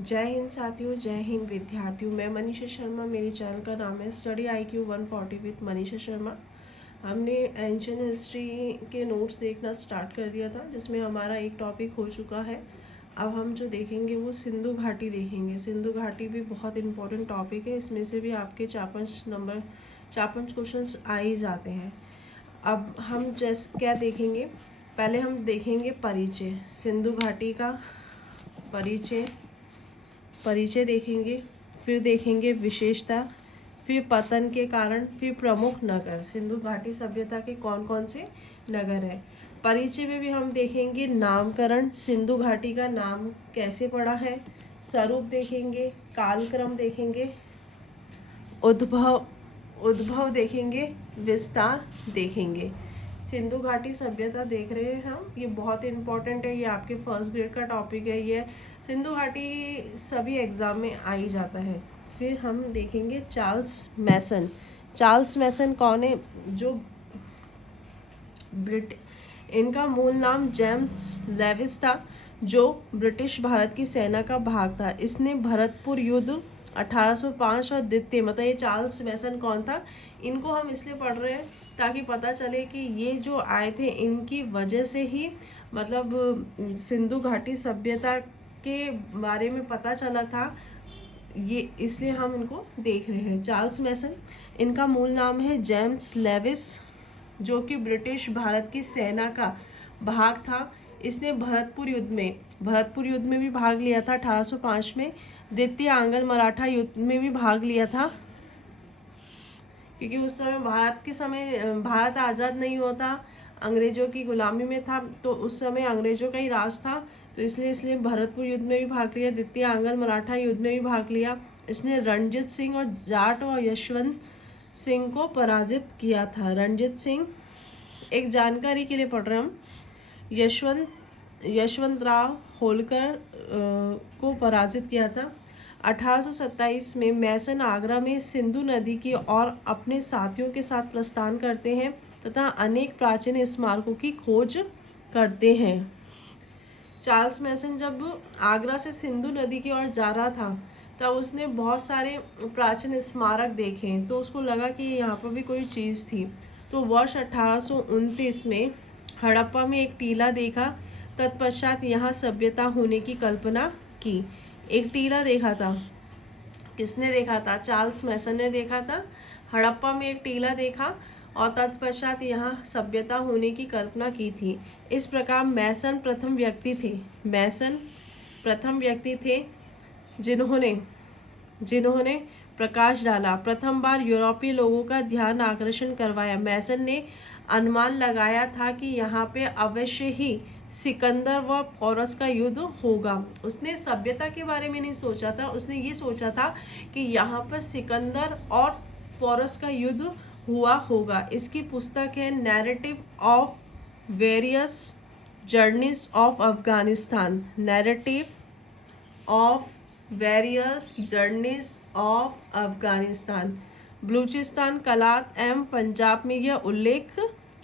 जय हिंद साथियों, जय हिंद विद्यार्थियों। मैं मनीषा शर्मा, मेरे चैनल का नाम है study IQ 140 with Manisha Sharma. हमने एंशियंट हिस्ट्री के नोट्स देखना स्टार्ट कर दिया था, जिसमें हमारा एक टॉपिक हो चुका है। अब हम जो देखेंगे वो सिंधु घाटी देखेंगे। सिंधु घाटी भी बहुत इंपॉर्टेंट टॉपिक है, इसमें से भी आपके चार पाँच क्वेश्चंस आ ही जाते हैं। अब हम जैसे क्या देखेंगे, पहले हम देखेंगे परिचय, सिंधु घाटी का परिचय देखेंगे, फिर देखेंगे विशेषता, फिर पतन के कारण, फिर प्रमुख नगर। सिंधु घाटी सभ्यता के कौन कौन से नगर हैं। परिचय में भी हम देखेंगे नामकरण, सिंधु घाटी का नाम कैसे पड़ा है, स्वरूप देखेंगे, कालक्रम देखेंगे, उद्भव देखेंगे, विस्तार देखेंगे। सिंधु घाटी सभ्यता देख रहे हैं हम, ये बहुत इंपॉर्टेंट है, ये आपके फर्स्ट ग्रेड का टॉपिक है। ये सिंधु घाटी सभी एग्जाम में आ ही जाता है। फिर हम देखेंगे चार्ल्स मैसन। चार्ल्स मैसन कौन है? जो इनका मूल नाम जेम्स लेविस था, जो ब्रिटिश भारत की सेना का भाग था। इसने भरतपुर युद्ध 1805 और द्वितीय, मतलब ये चार्ल्स मैसन कौन था, इनको हम इसलिए पढ़ रहे हैं ताकि पता चले कि ये जो आए थे इनकी वजह से ही मतलब सिंधु घाटी सभ्यता के बारे में पता चला था, ये इसलिए हम इनको देख रहे हैं। चार्ल्स मैसन, इनका मूल नाम है जेम्स लेविस, जो कि ब्रिटिश भारत की सेना का भाग था। इसने भरतपुर युद्ध में भी भाग लिया था 1805 में। द्वितीय आंग्ल मराठा युद्ध में भी भाग लिया था, क्योंकि उस समय भारत आज़ाद नहीं होता, अंग्रेजों की गुलामी में था, तो उस समय अंग्रेजों का ही राज था, तो इसलिए भरतपुर युद्ध में भी भाग लिया, द्वितीय आंग्ल मराठा युद्ध में भी भाग लिया। इसने रणजीत सिंह और जाट और यशवंत सिंह को पराजित किया था। रणजीत सिंह, एक जानकारी के लिए पढ़ रहे हम, यशवंतराव होलकर को पराजित किया था। 1827 में मैसन आगरा में सिंधु नदी की ओर अपने साथियों के साथ प्रस्थान करते हैं तथा अनेक प्राचीन स्मारकों की खोज करते हैं। चार्ल्स मैसन जब आगरा से सिंधु नदी की ओर जा रहा था, तब उसने बहुत सारे प्राचीन स्मारक देखे, तो उसको लगा कि यहाँ पर भी कोई चीज़ थी। तो वर्ष 1829 में हड़प्पा में एक टीला देखा, तत्पश्चात यहाँ सभ्यता होने की कल्पना की। एक टीला देखा था, किसने देखा था? चार्ल्स मैसन ने देखा था। हड़प्पा में एक टीला देखा और तत्पश्चात यहाँ सभ्यता होने की कल्पना की थी। इस प्रकार मैसन प्रथम व्यक्ति थे जिन्होंने प्रकाश डाला, प्रथम बार यूरोपीय लोगों का ध्यान आकर्षण करवाया। मैसन ने अनुमान लगाया था कि यहाँ पे अवश्य ही सिकंदर व पोरस का युद्ध होगा। उसने सभ्यता के बारे में नहीं सोचा था, उसने ये सोचा था कि यहाँ पर सिकंदर और पोरस का युद्ध हुआ होगा। इसकी पुस्तक है narrative of various journeys of Afghanistan. Narrative of various journeys of Afghanistan. Balochistan, कलात एवं पंजाब में यह उल्लेख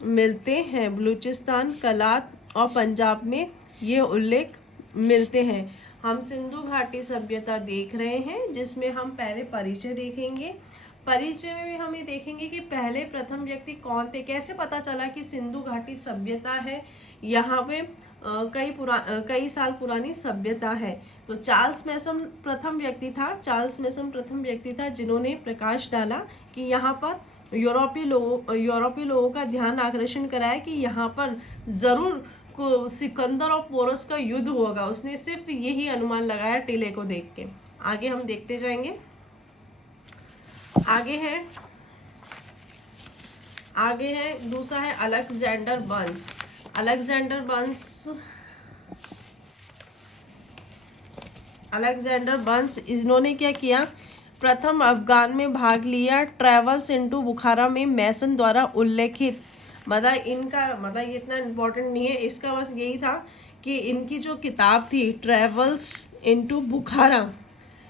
मिलते हैं। बलूचिस्तान, कलात और पंजाब में ये उल्लेख मिलते हैं। हम सिंधु घाटी सभ्यता देख रहे हैं, जिसमें हम पहले परिचय देखेंगे। परिचय में भी हम ये देखेंगे कि पहले प्रथम व्यक्ति कौन थे, कैसे पता चला कि सिंधु घाटी सभ्यता है, यहाँ पे कई साल पुरानी सभ्यता है। तो चार्ल्स मैसन प्रथम व्यक्ति था जिन्होंने प्रकाश डाला कि यहाँ पर यूरोपीय लोगों का ध्यान आकर्षण कराया कि यहाँ पर जरूर सिकंदर और पोरस का युद्ध होगा। उसने सिर्फ यही अनुमान लगाया टीले को देख के। आगे हम देखते जाएंगे। आगे है दूसरा है अलेक्जेंडर बंस। इन्होंने क्या किया? प्रथम अफगान में भाग लिया। ट्रेवल्स इनटू बुखारा में मैसन द्वारा उल्लेखित, मतलब ये इतना इम्पोर्टेंट नहीं है, इसका बस यही था कि इनकी जो किताब थी ट्रेवल्स इनटू बुखारा,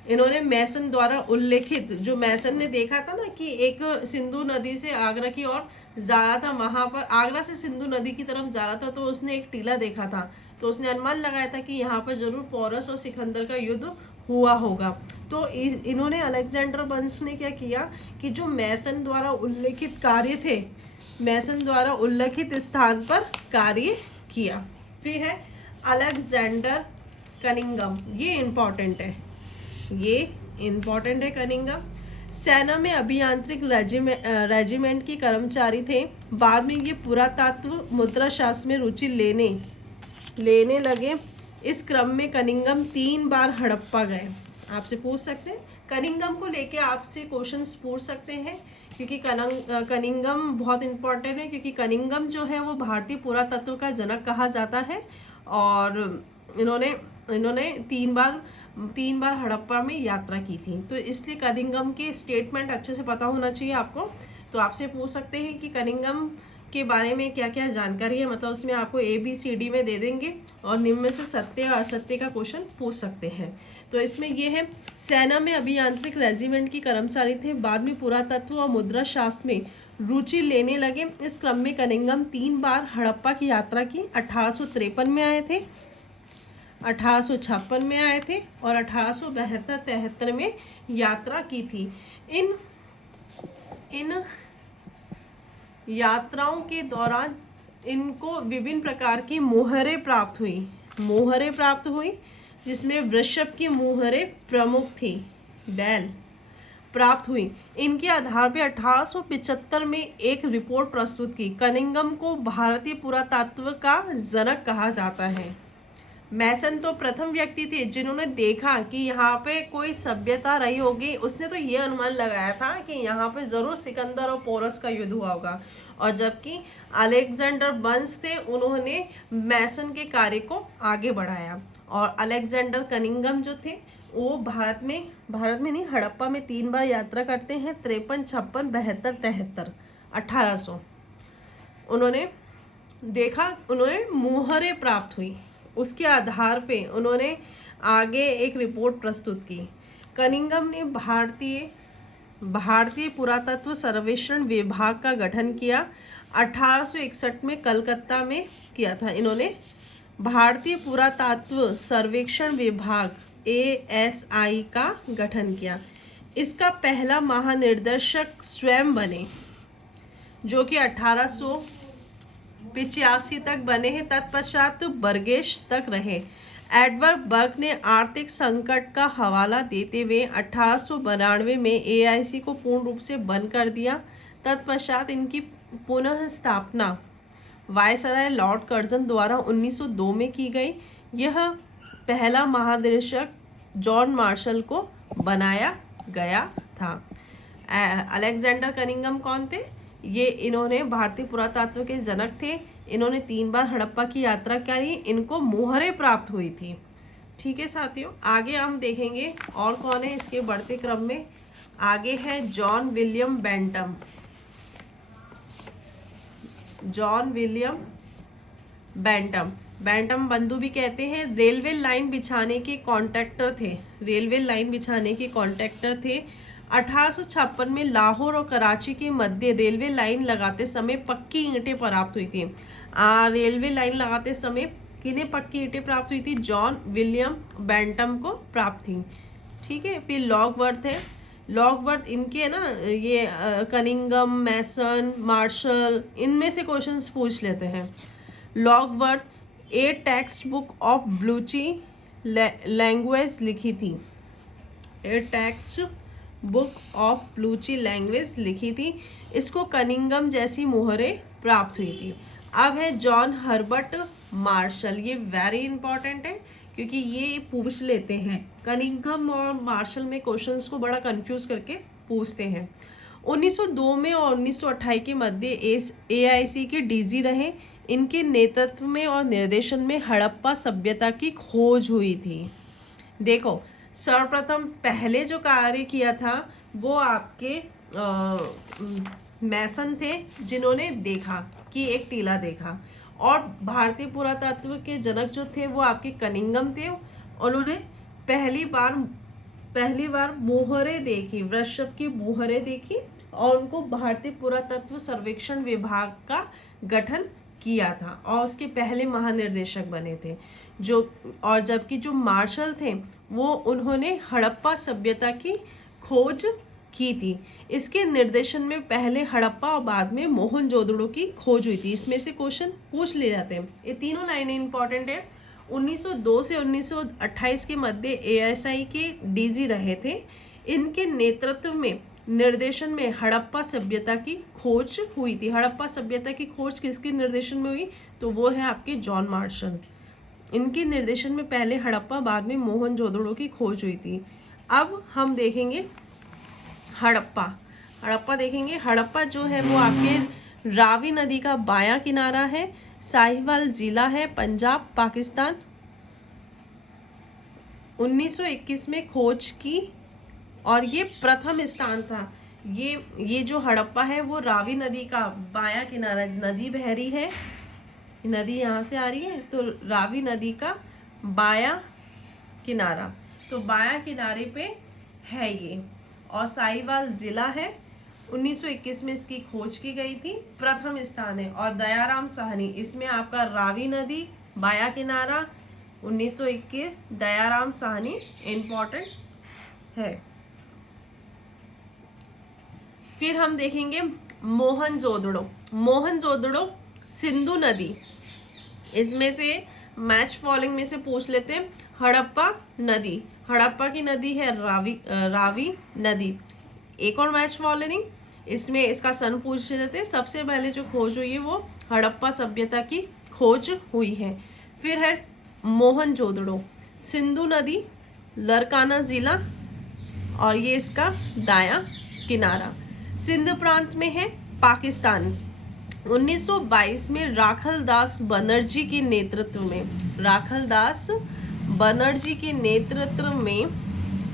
इन्होंने मैसन द्वारा उल्लेखित, जो मैसन ने देखा था ना कि एक सिंधु नदी से आगरा की ओर जा रहा था, वहां पर आगरा से सिंधु नदी की तरफ जा रहा था, तो उसने एक टीला देखा था, तो उसने अनुमान लगाया था कि यहाँ पर जरूर पोरस और सिकंदर का युद्ध हुआ होगा। तो इन्होंने अलेक्जेंडर बंस ने क्या किया कि जो मैसन द्वारा उल्लेखित कार्य थे, मैसन द्वारा उल्लेखित स्थान पर कार्य किया। फिर है अलेक्जेंडर कनिंगम, ये इंपॉर्टेंट है, ये इंपॉर्टेंट है कनिंगम। सेना में अभियांत्रिक रेजिमेंट के कर्मचारी थे। बाद में ये पुरातत्व मुद्रा शास्त्र में रुचि लेने लगे। इस क्रम में कनिंगम 3 बार हड़प्पा गए। आपसे पूछ सकते हैं, कनिंगम को लेके आपसे क्वेश्चंस पूछ सकते हैं, क्योंकि कनिंगम बहुत इंपॉर्टेंट है, क्योंकि कनिंगम जो है वो भारतीय पुरातत्व का जनक कहा जाता है। और इन्होंने 3 बार हड़प्पा में यात्रा की थी, तो इसलिए कनिंगम के स्टेटमेंट अच्छे से पता होना चाहिए आपको। तो आपसे पूछ सकते हैं कि कनिंगम के बारे में क्या क्या जानकारी है, मतलब उसमें आपको ABCD में दे देंगे, और निम्न में से सत्य और असत्य का क्वेश्चन पूछ सकते हैं। तो इसमें ये है, सेना में अभियांत्रिक रेजिमेंट के कर्मचारी थे। बाद में पुरातत्व और मुद्रा शास्त्र में रुचि लेने लगे। इस क्रम में कनिंगम 3 बार हड़प्पा की यात्रा की। 1853 में आए थे, 1856 में आए थे, और 1872-73 में यात्रा की थी। इन यात्राओं के दौरान इनको विभिन्न प्रकार की मोहरें प्राप्त हुई, जिसमें वृषभ की मोहरें प्रमुख थी, बैल प्राप्त हुई। इनके आधार पर 1875 में एक रिपोर्ट प्रस्तुत की। कनिंगम को भारतीय पुरातत्व का जनक कहा जाता है। मैसन तो प्रथम व्यक्ति थे जिन्होंने देखा कि यहाँ पे कोई सभ्यता रही होगी। उसने तो ये अनुमान लगाया था कि यहाँ पे जरूर सिकंदर और पोरस का युद्ध हुआ होगा, और जबकि अलेक्जेंडर बंस थे, उन्होंने मैसन के कार्य को आगे बढ़ाया। और अलेक्जेंडर कनिंगम जो थे वो भारत में नहीं, हड़प्पा में 3 बार यात्रा करते हैं, 53, 56, 72, 73, 1800। उन्होंने देखा, उन्हें मोहरें प्राप्त हुई, उसके आधार पे उन्होंने आगे एक रिपोर्ट प्रस्तुत की। कनिंगम ने भारतीय पुरातत्व सर्वेक्षण विभाग का गठन किया। 1861 में कलकत्ता में किया था। इन्होंने भारतीय पुरातत्व सर्वेक्षण विभाग ASI का गठन किया। इसका पहला महानिर्देशक स्वयं बने, जो कि 1885 तक बने हैं। तत्पश्चात बर्गेश तक रहे। एडवर्ड बर्ग ने आर्थिक संकट का हवाला देते हुए 1892 में AIC को पूर्ण रूप से बंद कर दिया। तत्पश्चात इनकी पुनः स्थापना वायसराय लॉर्ड कर्जन द्वारा 1902 में की गई। यह पहला महानिदेशक जॉन मार्शल को बनाया गया था। अलेक्जेंडर कनिंगम कौन थे? इन्होंने भारतीय पुरातत्व के जनक थे। इन्होंने 3 बार हड़प्पा की यात्रा करी। इनको मोहरें प्राप्त हुई थी। ठीक है साथियों, आगे हम देखेंगे और कौन है इसके बढ़ते क्रम में। आगे है John William bantam. John William bantam बंधु भी कहते हैं। रेलवे लाइन बिछाने के कॉन्ट्रैक्टर थे। 1856 में लाहौर और कराची के मध्य रेलवे लाइन लगाते समय पक्की ईंटें प्राप्त हुई थी। रेलवे लाइन लगाते समय किन्हें पक्की ईंटें प्राप्त हुई थी? जॉन विलियम बेंटम को प्राप्त थी। ठीक है, फिर लॉकवर्थ है। लॉकवर्थ इनके है ना, ये कनिंगम, मैसन, मार्शल, इनमें से क्वेश्चंस पूछ लेते हैं। Lockworth a text book of Balochi language लिखी थी। इसको कनिंगम जैसी मोहरें प्राप्त हुई थी। अब है जॉन हर्बर्ट मार्शल। ये वेरी इंपॉर्टेंट है क्योंकि ये पूछ लेते हैं। कनिंगम और मार्शल में क्वेश्चंस को बड़ा कंफ्यूज करके पूछते हैं। 1902 में और 1928 के मध्य AIC के DG रहे। इनके नेतृत्व में और निर्देशन में हड़प्पा सभ्यता की खोज हुई थी। देखो, सर्वप्रथम पहले जो कार्य किया था वो आपके मैसन थे, जिन्होंने देखा कि एक टीला देखा। और भारतीय पुरातत्व के जनक जो थे वो आपके कनिंगम थे। उन्होंने पहली बार मोहरें देखी, वृषभ की मोहरें देखी, और उनको भारतीय पुरातत्व सर्वेक्षण विभाग का गठन किया था और उसके पहले महानिर्देशक बने थे। जो और जबकि जो मार्शल थे वो उन्होंने हड़प्पा सभ्यता की खोज की थी। इसके निर्देशन में पहले हड़प्पा और बाद में मोहनजोदड़ो की खोज हुई थी। इसमें से क्वेश्चन पूछ ले जाते हैं। ये तीनों लाइनें इंपॉर्टेंट है। 1902 से 1928 के मध्य एएसआई के डीजी रहे थे। इनके नेतृत्व में निर्देशन में हड़प्पा सभ्यता की खोज हुई थी। हड़प्पा सभ्यता की खोज किसके निर्देशन में हुई? तो वो है आपके जॉन मार्शल। इनके निर्देशन में पहले हड़प्पा, बाद में मोहनजोदड़ो की खोज हुई थी। अब हम देखेंगे हड़प्पा। हड़प्पा देखेंगे। हड़प्पा जो है वो आपके रावी नदी का बायां किनारा है, साहिवाल जिला है, पंजाब, पाकिस्तान। 1921 में खोज की और ये प्रथम स्थान था। ये जो हड़प्पा है वो रावी नदी का बायां किनारा, नदी बह रही है, नदी यहाँ से आ रही है, तो रावी नदी का बायां किनारा, तो बायां किनारे पे है ये, और साहिवाल जिला है। 1921 में इसकी खोज की गई थी, प्रथम स्थान है। और दयाराम साहनी, इसमें आपका रावी नदी बायां किनारा, 1921, दयाराम साहनी इंपॉर्टेंट है। फिर हम देखेंगे मोहनजोदड़ो। मोहनजोदड़ो सिंधु नदी, इसमें से मैच फॉलोइंग में से पूछ लेते हैं। हड़प्पा नदी, हड़प्पा की नदी है रावी नदी। एक और मैच फॉलोइंग, इसमें इसका सन पूछ लेते हैं। सबसे पहले जो खोज हुई है वो हड़प्पा सभ्यता की खोज हुई है। फिर है मोहनजोदड़ो, सिंधु नदी, लरकाना जिला, और ये इसका दायां किनारा, सिंध प्रांत में है, पाकिस्तान। 1922 में राखलदास बनर्जी के नेतृत्व में, राखलदास बनर्जी के नेतृत्व में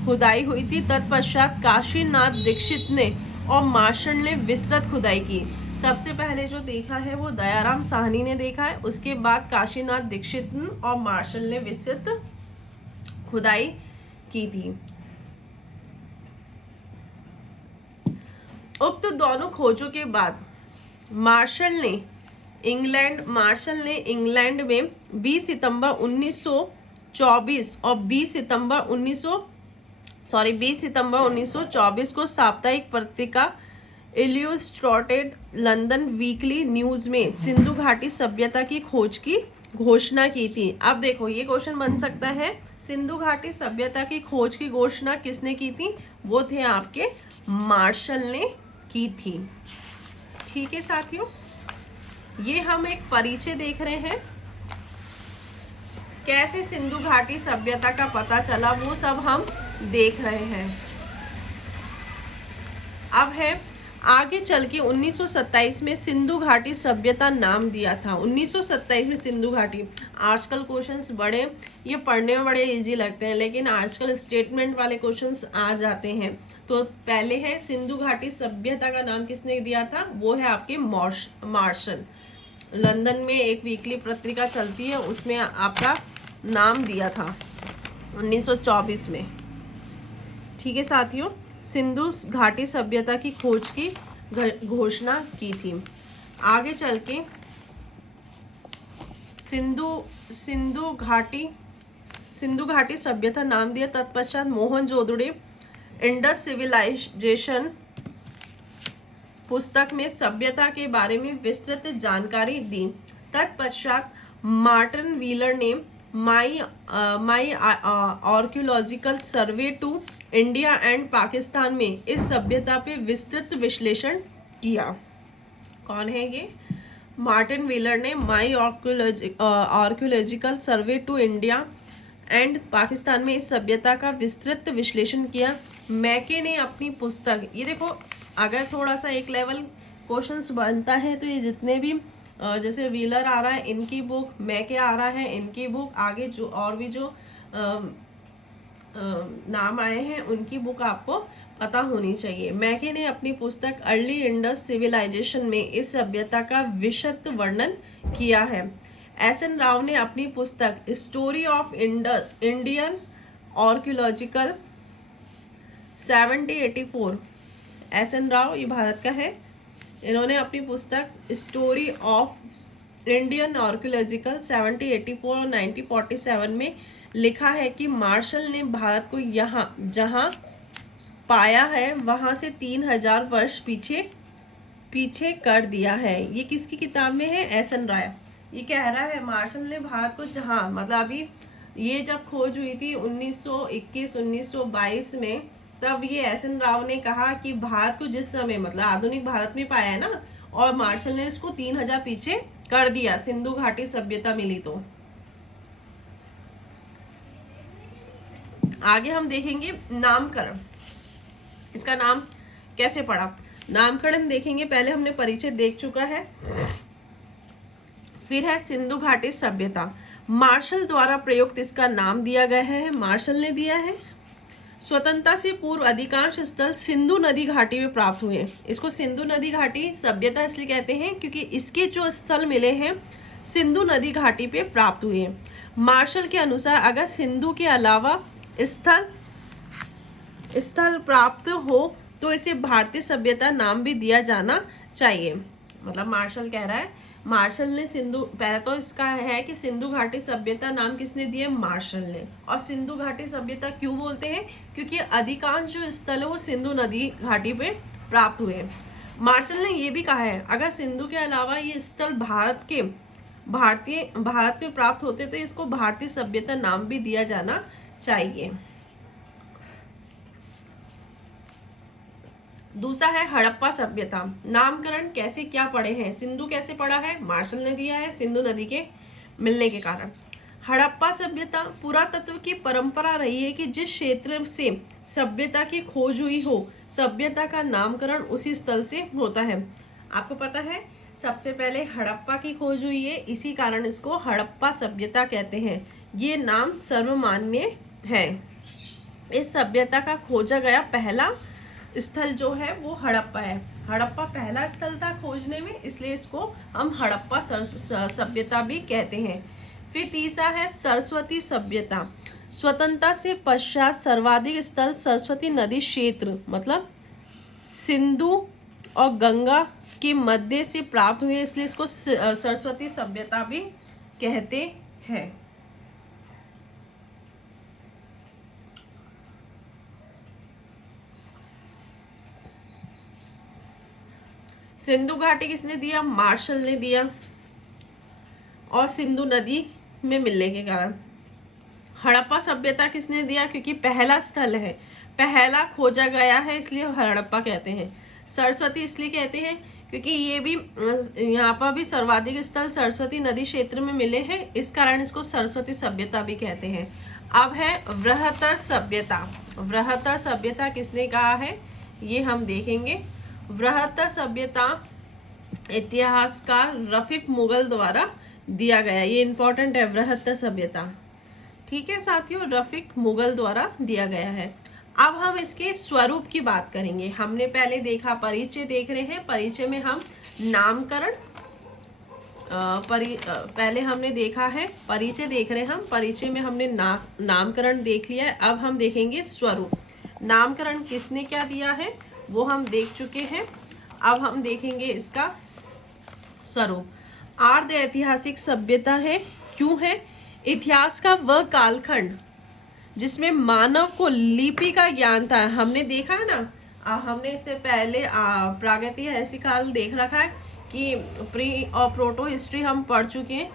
खुदाई हुई थी। तत्पश्चात काशीनाथ दीक्षित ने और मार्शल ने विस्तृत खुदाई की। सबसे पहले जो देखा है वो दयाराम साहनी ने देखा है, उसके बाद काशीनाथ दीक्षित और मार्शल ने विस्तृत खुदाई की थी। उक्त दोनों खोजों के बाद मार्शल ने इंग्लैंड में 20 सितंबर 1924 और 20 सितंबर 1924 को साप्ताहिक पत्रिका इल्युस्ट्रेटेड लंदन वीकली न्यूज में सिंधु घाटी सभ्यता की खोज की घोषणा की थी। अब देखो ये क्वेश्चन बन सकता है, सिंधु घाटी सभ्यता की खोज की घोषणा किसने की थी? वो थे आपके मार्शल ने की थी। ठीक है साथियों, ये हम एक परिचय देख रहे हैं, कैसे सिंधु घाटी सभ्यता का पता चला वो सब हम देख रहे हैं। अब है आगे चल के 1927 में सिंधु घाटी सभ्यता नाम दिया था। 1927 में सिंधु घाटी, आजकल क्वेश्चंस बड़े ये पढ़ने में बड़े इजी लगते हैं, लेकिन आजकल स्टेटमेंट वाले क्वेश्चंस आ जाते हैं। तो पहले है सिंधु घाटी सभ्यता का नाम किसने दिया था? वो है आपके मार्शल। लंदन में एक वीकली पत्रिका चलती है, उसमें आपका नाम दिया था 1924 में। ठीक है साथियों, सिंधु घाटी सभ्यता की खोज की घोषणा की थी। आगे चल के सिंधु घाटी सभ्यता नाम दिया। तत्पश्चात मोहनजोदड़ो इंडस सिविलाइजेशन पुस्तक में सभ्यता के बारे में विस्तृत जानकारी दी। तत्पश्चात मार्टिन व्हीलर ने my archaeological survey to India and Pakistan में इस सभ्यता पे विस्तृत विश्लेषण किया। कौन है ये? मार्टिन व्हीलर ने my archaeological survey to India and Pakistan में इस सभ्यता का विस्तृत विश्लेषण किया। मैके ने अपनी पुस्तक, ये देखो अगर थोड़ा सा एक लेवल क्वेश्चंस बनता है तो ये जितने भी जैसे व्हीलर आ रहा है इनकी बुक, मैके आ रहा है इनकी बुक, आगे जो और भी जो नाम आए हैं उनकी बुक आपको पता होनी चाहिए। मैके ने अपनी पुस्तक अर्ली इंडस सिविलाइजेशन में इस सभ्यता का विशद वर्णन किया है। एस.एन. राव ने अपनी पुस्तक story of Indian archaeological 1784 SN. Rao, ये भारत का है। इन्होंने अपनी पुस्तक स्टोरी ऑफ इंडियन आर्कियोलॉजिकल 1784 और 1947 में लिखा है कि मार्शल ने भारत को यहाँ जहाँ पाया है वहाँ से 3000 वर्ष पीछे कर दिया है। ये किसकी किताब में है? एस.एन. राय। ये कह रहा है मार्शल ने भारत को जहाँ, मतलब अभी ये जब खोज हुई थी 1921-1922 में, तब ये एस.एन. राव ने कहा कि भारत को जिस समय, मतलब आधुनिक भारत में पाया है ना, और मार्शल ने इसको 3000 पीछे कर दिया, सिंधु घाटी सभ्यता मिली तो। आगे हम देखेंगे नामकरण, इसका नाम कैसे पड़ा, नामकरण देखेंगे। पहले हमने परिचय देख चुका है, फिर है सिंधु घाटी सभ्यता। मार्शल द्वारा प्रयुक्त इसका नाम दिया गया है, मार्शल ने दिया है। स्वतंत्रता से पूर्व अधिकांश स्थल सिंधु नदी घाटी में प्राप्त हुए। इसको सिंधु नदी घाटी सभ्यता इसलिए कहते हैं क्योंकि इसके जो स्थल मिले हैं सिंधु नदी घाटी पे प्राप्त हुए। मार्शल के अनुसार अगर सिंधु के अलावा स्थल प्राप्त हो तो इसे भारतीय सभ्यता नाम भी दिया जाना चाहिए। मतलब मार्शल कह रहा है, मार्शल ने सिंधु, पहले तो इसका है कि सिंधु घाटी सभ्यता नाम किसने दिया? मार्शल ने। और सिंधु घाटी सभ्यता क्यों बोलते हैं? क्योंकि अधिकांश जो स्थल है वो सिंधु नदी घाटी पे प्राप्त हुए। मार्शल ने ये भी कहा है अगर सिंधु के अलावा ये स्थल भारत में प्राप्त होते तो इसको भारतीय सभ्यता नाम भी दिया जाना चाहिए। दूसरा है हड़प्पा सभ्यता। नामकरण कैसे क्या पढ़े हैं? सिंधु कैसे पढ़ा है? मार्शल ने दिया है, सिंधु नदी के मिलने के कारण। हड़प्पा सभ्यता पुरातत्व की परंपरा रही है कि जिस क्षेत्र से सभ्यता की खोज हुई हो, सभ्यता का नामकरण उसी स्थल से होता है। आपको पता है सबसे पहले हड़प्पा की खोज हुई है, इसी कारण इसको हड़प्पा सभ्यता कहते हैं। ये नाम सर्वमान्य है। इस सभ्यता का खोजा गया पहला स्थल जो है वो हड़प्पा है। हड़प्पा पहला स्थल था खोजने में, इसलिए इसको हम हड़प्पा सभ्यता भी कहते हैं। फिर तीसरा है सरस्वती सभ्यता। स्वतंत्रता से पश्चात सर्वाधिक स्थल सरस्वती नदी क्षेत्र, मतलब सिंधु और गंगा के मध्य से प्राप्त हुए, इसलिए इसको सरस्वती सभ्यता भी कहते हैं। सिंधु घाटी किसने दिया? मार्शल ने दिया, और सिंधु नदी में मिलने के कारण। हड़प्पा सभ्यता किसने दिया? क्योंकि पहला स्थल है, पहला खोजा गया है, इसलिए हड़प्पा कहते हैं। सरस्वती इसलिए कहते हैं क्योंकि ये भी यहाँ पर भी सर्वाधिक स्थल सरस्वती नदी क्षेत्र में मिले हैं, इस कारण इसको सरस्वती सभ्यता भी कहते हैं। अब है बृहत्तर सभ्यता। बृहत्तर सभ्यता किसने कहा है ये हम देखेंगे। बृहत्तर सभ्यता इतिहासकार रफीक मुगल द्वारा दिया गया, ये इंपॉर्टेंट है, बृहत्तर सभ्यता। ठीक है साथियों, रफीक मुगल द्वारा दिया गया है। अब हम इसके स्वरूप की बात करेंगे। हमने पहले देखा, परिचय देख रहे हैं, परिचय में हम नामकरण पहले हमने देखा है, परिचय देख रहे हैं हम, परिचय में हमने नामकरण देख लिया है। अब हम देखेंगे स्वरूप। नामकरण किसने क्या दिया है वो हम देख चुके हैं, अब हम देखेंगे इसका स्वरूप। आर्ध ऐतिहासिक सभ्यता है, क्यों है? इतिहास का वह कालखंड जिसमें मानव को लिपि का ज्ञान था। हमने देखा है ना, हमने इससे पहले प्रागैतिहासिक काल देख रखा है कि प्री और प्रोटो हिस्ट्री हम पढ़ चुके हैं।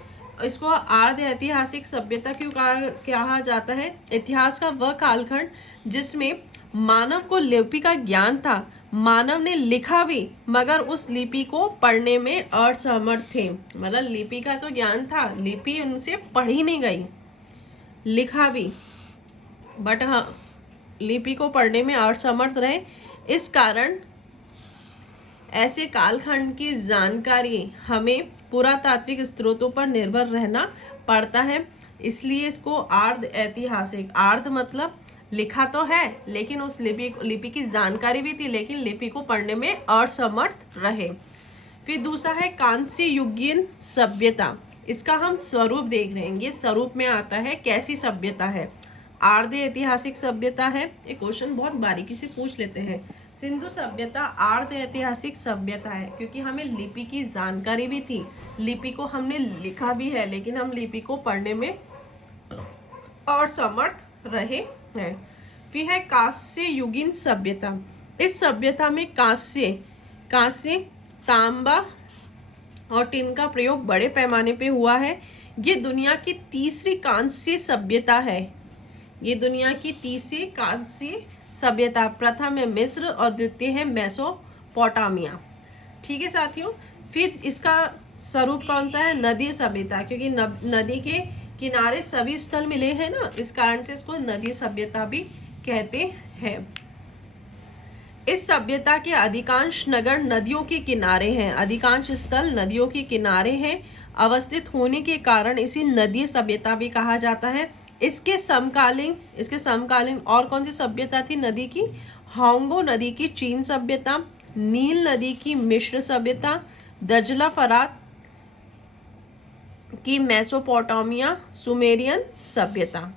इसको आर्ध ऐतिहासिक सभ्यता क्यों कहा जाता है? इतिहास का वह कालखंड जिसमें मानव को लिपि का ज्ञान था, मानव ने लिखा भी मगर उस लिपि को पढ़ने में असमर्थ थे। मतलब लिपि का तो ज्ञान था, लिपि उनसे पढ़ी नहीं गई, लिखा भी, बट हाँ लिपि को पढ़ने में असमर्थ रहे। इस कारण ऐसे कालखंड की जानकारी हमें पुरातात्विक स्रोतों पर निर्भर रहना पड़ता है, इसलिए इसको आर्ध ऐतिहासिक, आर्ध मतलब लिखा तो है लेकिन उस लिपि की जानकारी भी थी, लेकिन लिपि को पढ़ने में असमर्थ रहे। फिर दूसरा है कांस्य युगीन सभ्यता। इसका हम स्वरूप देख रहे हैं, ये स्वरूप में आता है कैसी सभ्यता है। आर्ध ऐतिहासिक सभ्यता है, एक क्वेश्चन बहुत बारीकी से पूछ लेते हैं, सिंधु सभ्यता अर्ध ऐतिहासिक सभ्यता है, क्योंकि हमें लिपि की जानकारी भी थी, लिपि को हमने लिखा भी है, लेकिन हम लिपि को पढ़ने में और समर्थ रहे हैं। फिर है कांस्य युगीन सभ्यता। इस सभ्यता में कांस्य, तांबा और टिन का प्रयोग बड़े पैमाने पे हुआ है। ये दुनिया की तीसरी कांस्य सभ्यता है। ये दुनिया की तीसरी कांस्य सभ्यता, प्रथम है मिस्र और द्वितीय है मेसोपोटामिया। ठीक है साथियों। फिर इसका स्वरूप कौन सा है? नदीय सभ्यता, क्योंकि नदी के किनारे सभी स्थल मिले हैं ना, इस कारण से इसको नदीय सभ्यता भी कहते हैं। इस सभ्यता के अधिकांश नगर नदियों के किनारे हैं, अधिकांश स्थल नदियों के किनारे हैं अवस्थित होने के कारण इसे नदीय सभ्यता भी कहा जाता है। इसके समकालीन और कौन सी सभ्यता थी नदी की? हांगो नदी की चीन सभ्यता, नील नदी की मिस्र सभ्यता, दजला फरात की मेसोपोटामिया, सुमेरियन सभ्यता।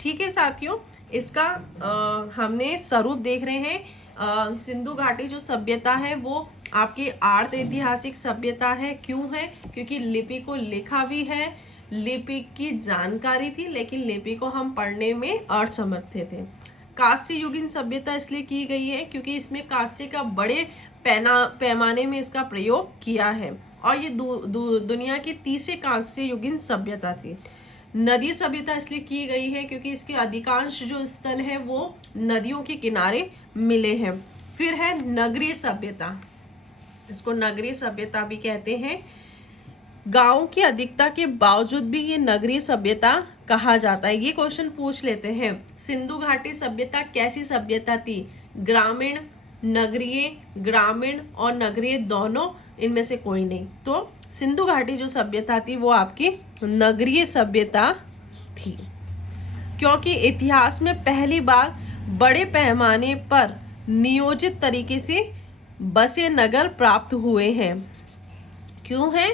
ठीक है साथियों, इसका हमने स्वरूप देख रहे हैं। सिंधु घाटी जो सभ्यता है वो आपकी अर्ध ऐतिहासिक सभ्यता है। क्यों है? क्योंकि लिपि को लिखा भी है, लिपि की जानकारी थी, लेकिन लिपि को हम पढ़ने में असमर्थ थे। कांस्य युगीन सभ्यता इसलिए की गई है क्योंकि इसमें कांस्य का बड़े पैमाने में इसका प्रयोग किया है, और ये दुनिया की तीसरी कांस्य युगीन सभ्यता थी। नदी सभ्यता इसलिए की गई है क्योंकि इसके अधिकांश जो स्थल है वो नदियों के किनारे मिले हैं। फिर है नगरीय सभ्यता, इसको नगरीय सभ्यता भी कहते हैं। गांव की अधिकता के बावजूद भी ये नगरीय सभ्यता कहा जाता है। ये क्वेश्चन पूछ लेते हैं, सिंधु घाटी सभ्यता कैसी सभ्यता थी? ग्रामीण, नगरीय, ग्रामीण और नगरीय दोनों, इनमें से कोई नहीं। तो सिंधु घाटी जो सभ्यता थी वो आपकी नगरीय सभ्यता थी, क्योंकि इतिहास में पहली बार बड़े पैमाने पर नियोजित तरीके से बसे नगर प्राप्त हुए हैं। क्यों है?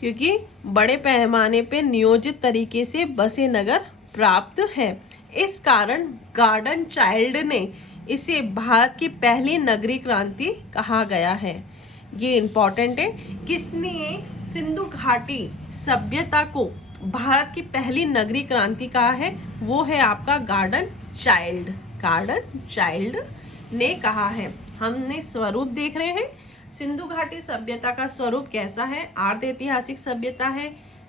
क्योंकि बड़े पैमाने पे नियोजित तरीके से बसे नगर प्राप्त है। इस कारण गार्डन चाइल्ड ने इसे भारत की पहली नगरीय क्रांति कहा गया है। ये इम्पोर्टेंट है। किसने सिंधु घाटी सभ्यता को भारत की पहली नगरीय क्रांति कहा है? वो है आपका गार्डन चाइल्ड ने कहा है। हमने स्वरूप देख रहे हैं। सिंधु घाटी सभ्यता का स्वरूप कैसा है? अर्ध ऐतिहासिक सभ्यता है,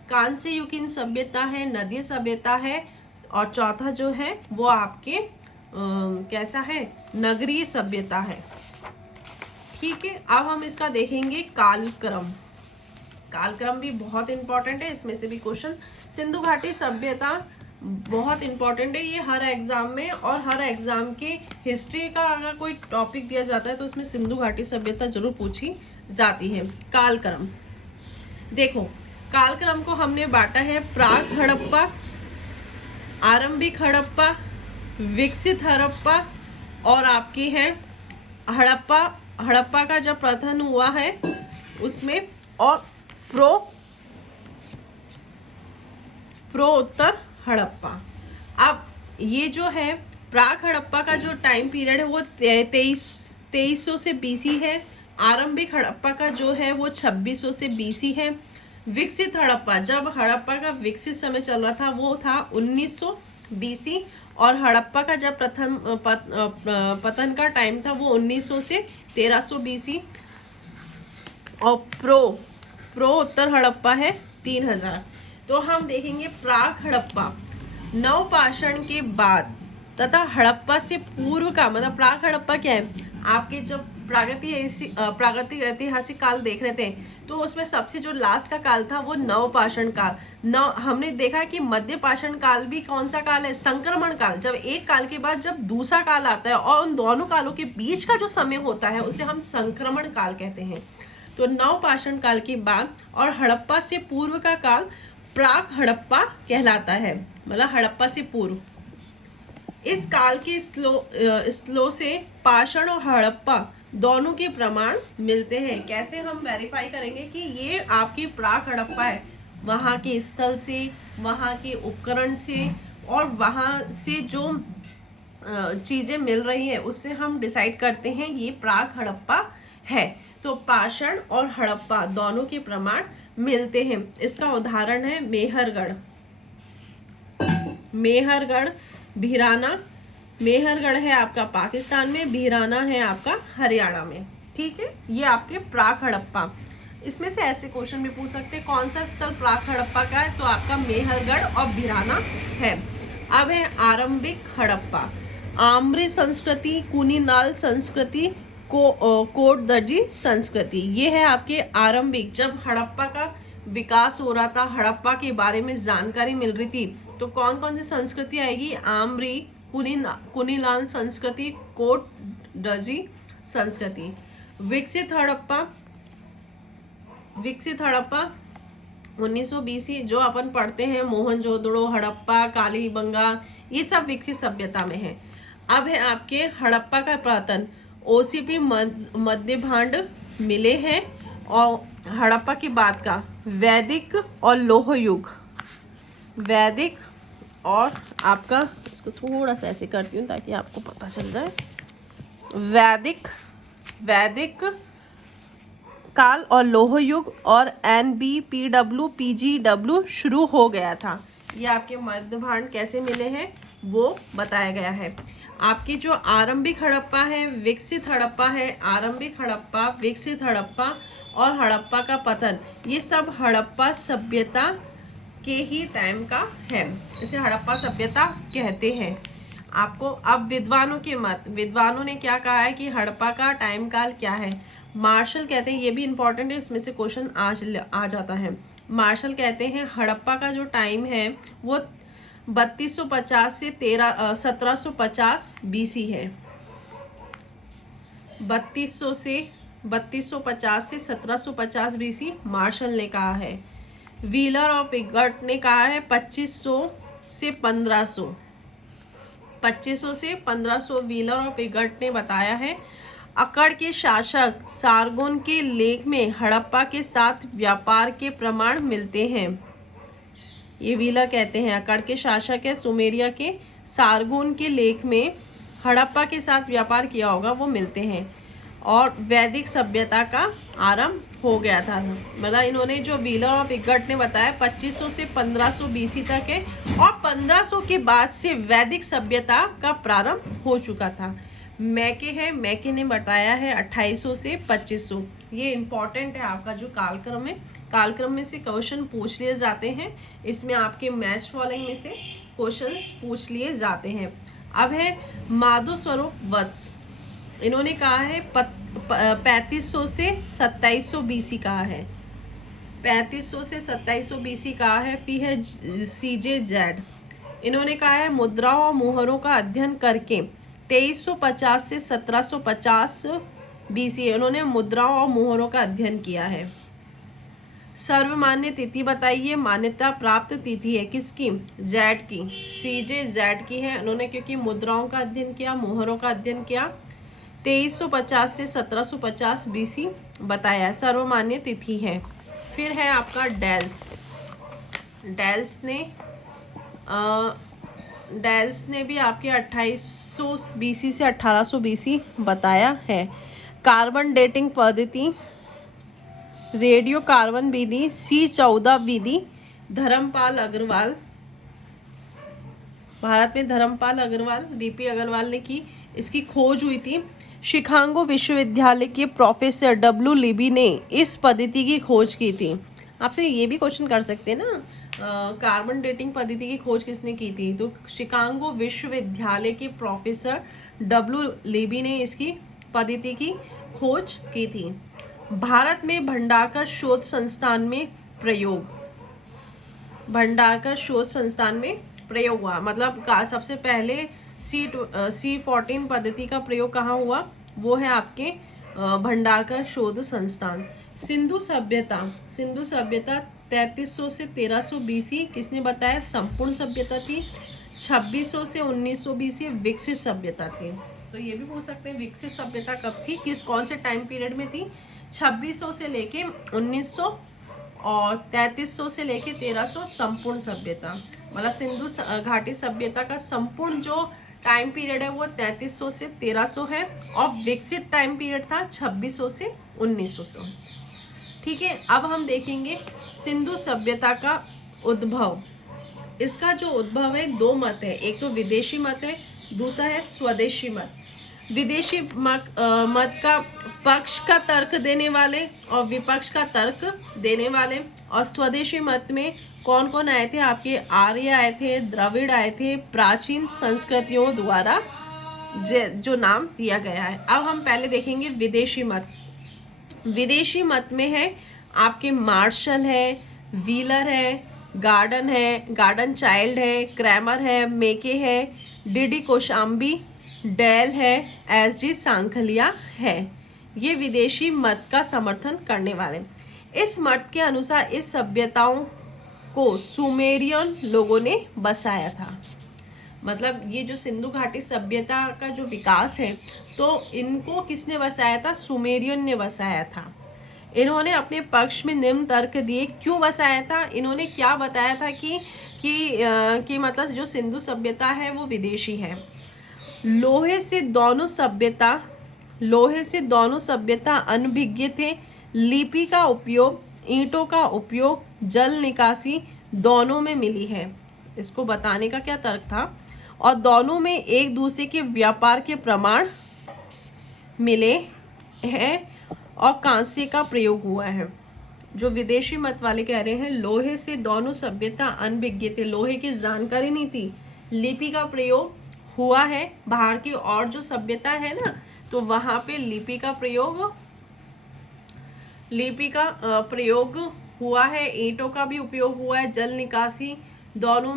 कांस्य युगीन सभ्यता है, नदीय सभ्यता है, और चौथा जो है वो आपके कैसा है? नगरीय सभ्यता है। ठीक है, अब हम इसका देखेंगे कालक्रम। कालक्रम भी बहुत इंपॉर्टेंट है, इसमें से भी क्वेश्चन। सिंधु घाटी सभ्यता बहुत इंपॉर्टेंट है, ये हर एग्जाम में, और हर एग्जाम के हिस्ट्री का अगर कोई टॉपिक दिया जाता है तो उसमें सिंधु घाटी सभ्यता जरूर पूछी जाती है। कालक्रम देखो, कालक्रम को हमने बांटा है प्राक हड़प्पा, आरंभिक हड़प्पा, विकसित हड़प्पा, और आपकी है हड़प्पा का जब प्रथन हुआ है उसमें, और प्रो उत्तर हड़प्पा। अब ये जो है प्राक हड़प्पा का जो टाइम पीरियड है वो 2300 से BC है। आरंभिक हड़प्पा का जो है वो 2600 से BC है। विकसित हड़प्पा, जब हड़प्पा का विकसित समय चल रहा था वो था 1900 BC, और हड़प्पा का जब प्रथम पतन का टाइम था वो 1900 से 1300 BC, और प्रो उत्तर हड़प्पा है 3000। तो हम देखेंगे प्राक हड़प्पा नवपाषाण के बाद तथा हड़प्पा से पूर्व का, मतलब प्राक हड़प्पा क्या है? आपके जब प्रागैतिक ऐतिहासिक काल देख रहे थे तो उसमें सबसे जो लास्ट का काल था वो नवपाषाण काल। हमने देखा कि मध्य पाषाण काल भी कौन सा काल है? संक्रमण काल। जब एक काल के बाद जब दूसरा काल आता है और उन दोनों कालों के बीच का जो समय होता है उसे हम संक्रमण काल कहते हैं। तो नवपाषाण काल के बाद और हड़प्पा से पूर्व का काल प्राक हड़प्पा कहलाता है, मतलब हड़प्पा से पूर्व। इस काल के स्लो से पाषाण और हड़प्पा दोनों के प्रमाण मिलते हैं। कैसे हम वेरीफाई करेंगे कि ये आपकी प्राक हड़प्पा है? वहाँ के स्थल से, वहाँ के उपकरण से, और वहाँ से जो चीजें मिल रही है उससे हम डिसाइड करते हैं ये प्राक हड़प्पा है। तो पाषाण और हड़प्पा दोनों के प्रमाण मिलते हैं। इसका उदाहरण है मेहरगढ़, मेहरगढ़, भिराना। मेहरगढ़ है आपका पाकिस्तान में, भिराना है आपका हरियाणा में। ठीक है, ये आपके प्राक हड़प्पा। इसमें से ऐसे क्वेश्चन भी पूछ सकते हैं कौन सा स्थल प्राक हड़प्पा का है, तो आपका मेहरगढ़ और भिराना है। अब है आरंभिक हड़प्पा। आम्री संस्कृति, कुनिनाल संस्कृति, कोटदर्जी संस्कृति, ये है आपके आरंभिक। जब हड़प्पा का विकास हो रहा था, हड़प्पा के बारे में जानकारी मिल रही थी, तो कौन कौन सी संस्कृति आएगी, आम्री, कुनिलाल संस्कृति, कोटदर्जी संस्कृति। विकसित हड़प्पा, विकसित हड़प्पा 1900 BC जो अपन पढ़ते हैं, मोहनजोदड़ो, हड़प्पा, कालीबंगा, ये सब विकसित सभ्यता में है। अब है आपके हड़प्पा का पतन। ओसीपी मध्य भांड मिले हैं। और हड़प्पा के बाद का वैदिक और लोह युग, वैदिक और आपका, इसको थोड़ा सा ऐसे करती हूँ ताकि आपको पता चल जाए, वैदिक, वैदिक काल और लोह युग, और NBPW PGW शुरू हो गया था। ये आपके मध्य भांड कैसे मिले हैं वो बताया गया है। आपकी जो आरंभिक हड़प्पा है, विकसित हड़प्पा है, आरंभिक हड़प्पा, विकसित हड़प्पा और हड़प्पा का पतन, ये सब हड़प्पा सभ्यता के ही टाइम का है, इसे हड़प्पा सभ्यता कहते हैं। आपको अब विद्वानों के मत, विद्वानों ने क्या कहा है कि हड़प्पा का टाइम काल क्या है। मार्शल कहते हैं, ये भी इंपॉर्टेंट है, इसमें से क्वेश्चन आ जाता है। मार्शल कहते हैं हड़प्पा का जो टाइम है वो 3250 से 1750 BC है। 3250 से 1750 BC मार्शल ने कहा है। व्हीलर और पिगट ने कहा है 2500 से 1500, 2500 से 1500 व्हीलर और पिगट ने बताया है। अकड़ के शासक सारगोन के लेख में हड़प्पा के साथ व्यापार के प्रमाण मिलते हैं। ये व्हीलर कहते हैं, अकड़ के शासक है सुमेरिया के, सारगोन के लेख में हड़प्पा के साथ व्यापार किया होगा वो मिलते हैं। और वैदिक सभ्यता का आरंभ हो गया था। मतलब इन्होंने जो व्हीलर और पिगट ने बताया 2500 से 1500 BC तक है, और 1500 के बाद से वैदिक सभ्यता का प्रारंभ हो चुका था। मैके है, मैके ने बताया है 2800 से 2500। ये इंपॉर्टेंट है आपका जो कालक्रम है, कालक्रम में से क्वेश्चन पूछ लिए जाते हैं। इसमें आपके मैच फॉलोइंग में से क्वेश्चंस पूछ लिए जाते हैं। अब है माधो स्वरूप वत्स, इन्होंने कहा है 3500 से 2700 BC कहा है, 3500 से 2700 BC कहा है। पी है CJ, इन्होंने कहा है मुद्राओं और मुहरों का अध्ययन करके 2350 से 1750 BC उन्होंने मुद्राओं और मुहरों का अध्ययन किया है। सर्वमान्य तिथि बताइए, मान्यता प्राप्त तिथि है किसकी, जैड की, CJ की है। उन्होंने क्योंकि मुद्राओं का अध्ययन किया, मुहरों का अध्ययन किया, 2350 से 1750 BC बताया, सर्वमान्य तिथि है। फिर है आपका डेल्स, डेल्स ने भी आपके 2800 BC से 1800 BC बताया है। कार्बन डेटिंग पद्धति, रेडियो कार्बन विधि, C14 विधि, धर्मपाल अग्रवाल, भारत में धर्मपाल अग्रवाल, DP अग्रवाल ने की, इसकी खोज हुई थी। शिकागो विश्वविद्यालय के प्रोफेसर W लिबी ने इस पद्धति की खोज की थी। आपसे ये भी क्वेश्चन कर सकते हैं ना, कार्बन डेटिंग पद्धति की खोज किसने की थी, तो शिकागो विश्वविद्यालय के प्रोफेसर W लिबी ने इसकी पद्धति की खोज की थी। भारत में भंडारकर शोध संस्थान में प्रयोग, भंडारकर शोध संस्थान में प्रयोग हुआ, मतलब सबसे पहले C14 पद्धति का प्रयोग कहाँ हुआ, वो है आपके भंडारकर शोध संस्थान। सिंधु सभ्यता, सिंधु सभ्यता 3300 से 1300 BC किसने बताया, संपूर्ण सभ्यता थी। 2600 से 1900 BC विकसित सभ्यता थी। तो ये भी पूछ सकते हैं विकसित सभ्यता कब थी, किस कौन से टाइम पीरियड में थी, 2600 से लेके 1900 और 3300 से लेके 1300 संपूर्ण सभ्यता। मतलब सिंधु घाटी सभ्यता का संपूर्ण जो टाइम पीरियड है वो 3300 से 1300 है, और विकसित टाइम पीरियड था 2600 से 1900। ठीक है, अब हम देखेंगे सिंधु सभ्यता का उद्भव। इसका जो उद्भव है, दो मत है, एक तो विदेशी मत है, दूसरा है स्वदेशी मत। विदेशी मत का पक्ष का तर्क देने वाले और विपक्ष का तर्क देने वाले, और स्वदेशी मत में कौन कौन आए थे? आपके आर्य आए थे, द्रविड़ आए थे, प्राचीन संस्कृतियों द्वारा जो नाम दिया गया है। अब हम पहले देखेंगे विदेशी मत। विदेशी मत में है आपके मार्शल है, व्हीलर है, गार्डन चाइल्ड है, क्रैमर है, मेके है, डीडी कोशाम्बी, डेल है, एसजी सांखलिया है। ये विदेशी मत का समर्थन करने वाले। इस मत के अनुसार इस सभ्यताओं को सुमेरियन लोगों ने बसाया था। मतलब ये जो सिंधु घाटी सभ्यता का जो विकास है, तो इनको किसने बसाया था? सुमेरियन ने बसाया था। इन्होंने अपने पक्ष में निम्न तर्क दिए। क्यों बसाया था? इन्होंने क्या बताया था कि मतलब जो सिंधु सभ्यता है वो विदेशी है। लोहे से दोनों सभ्यता अनभिज्ञ थे। लिपि का उपयोग, ईंटों का उपयोग, जल निकासी दोनों में मिली है। इसको बताने का क्या तर्क था? और दोनों में एक दूसरे के व्यापार के प्रमाण मिले हैं और कांसे का प्रयोग हुआ है। जो विदेशी मत वाले कह रहे हैं लोहे से दोनों सभ्यता अनभिज्ञ थे, लोहे की जानकारी नहीं थी, लिपि का प्रयोग हुआ है। बाहर की और जो सभ्यता है ना, तो वहां पे लिपि का प्रयोग हुआ है, ईंटों का भी उपयोग हुआ है, जल निकासी दोनों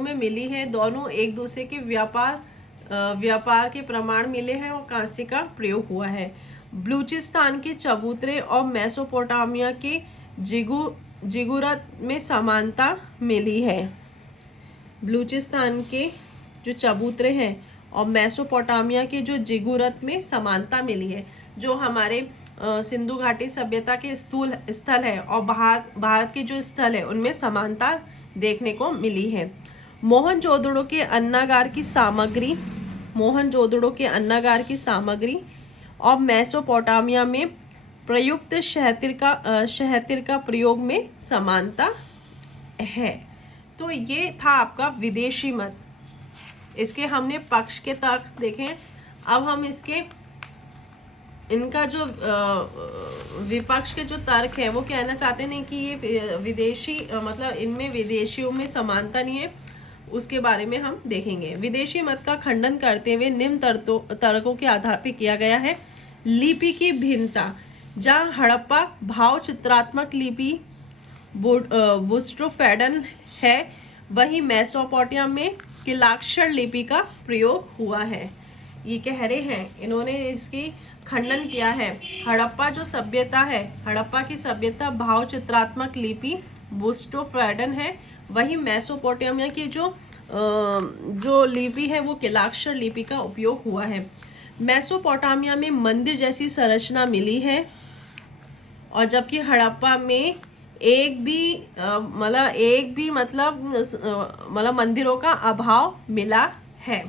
में मिली है, दोनों एक दूसरे के व्यापार के प्रमाण मिले हैं और कांसे का प्रयोग हुआ है। बलूचिस्तान के चबूतरे और मेसोपोटामिया के जिगुरत में समानता मिली है। बलूचिस्तान के जो चबूतरे हैं और मेसोपोटामिया के जो जिगुरत में समानता मिली है। जो हमारे सिंधु घाटी सभ्यता के स्थल है और भारत के जो स्थल है उनमें समानता देखने को मिली है। मोहनजोदड़ो के अन्नागार की सामग्री और मेसोपोटामिया में प्रयुक्त शहतिर का प्रयोग में समानता है। तो ये था आपका विदेशी मत। इसके हमने पक्ष के तर्क देखे। अब हम इनका जो विपक्ष के जो तर्क है वो कहना चाहते हैं कि ये विदेशी मतलब इनमें विदेशियों में समानता नहीं है, उसके बारे में हम देखेंगे। विदेशी मत का खंडन करते हुए निम्न तर्कों के आधार पर किया गया है। लिपि की भिन्नता, जहाँ हड़प्पा भाव चित्रात्मक लिपि बुस्ट्रोफेडन है, वहीं मेसोपोटामिया में किलाक्षर लिपि का प्रयोग हुआ है। ये कह रहे हैं, इन्होंने इसकी खंडन किया है। हड़प्पा जो सभ्यता है, हड़प्पा की सभ्यता भाव चित्रात्मक लिपि बुस्ट्रोफेडन है, वहीं मेसोपोटामिया की जो लिपि है वो किलाक्षर लिपि का उपयोग हुआ है। मेसोपोटामिया में मंदिर जैसी संरचना मिली है, और जबकि हड़प्पा में एक भी मंदिरों का अभाव मिला है।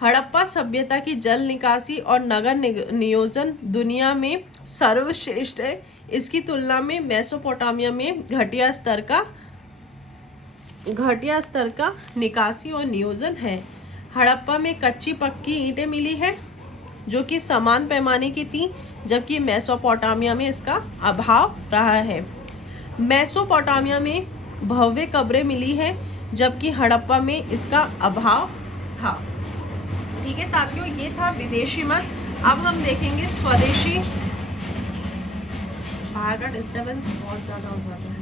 हड़प्पा सभ्यता की जल निकासी और नगर नियोजन दुनिया में सर्वश्रेष्ठ है। इसकी तुलना में मेसोपोटामिया में घटिया स्तर का निकासी और नियोजन है। हड़प्पा में कच्ची पक्की ईंटें मिली है जो कि समान पैमाने की थी, जबकि मेसोपोटामिया में इसका अभाव रहा है। मेसोपोटामिया में भव्य कब्रें मिली है, जबकि हड़प्पा में इसका अभाव था। ठीक है साथियों, ये था विदेशी मत। अब हम देखेंगे स्वदेशी। बाहर का डिस्टर्बेंस बहुत ज़्यादा हो जाता है।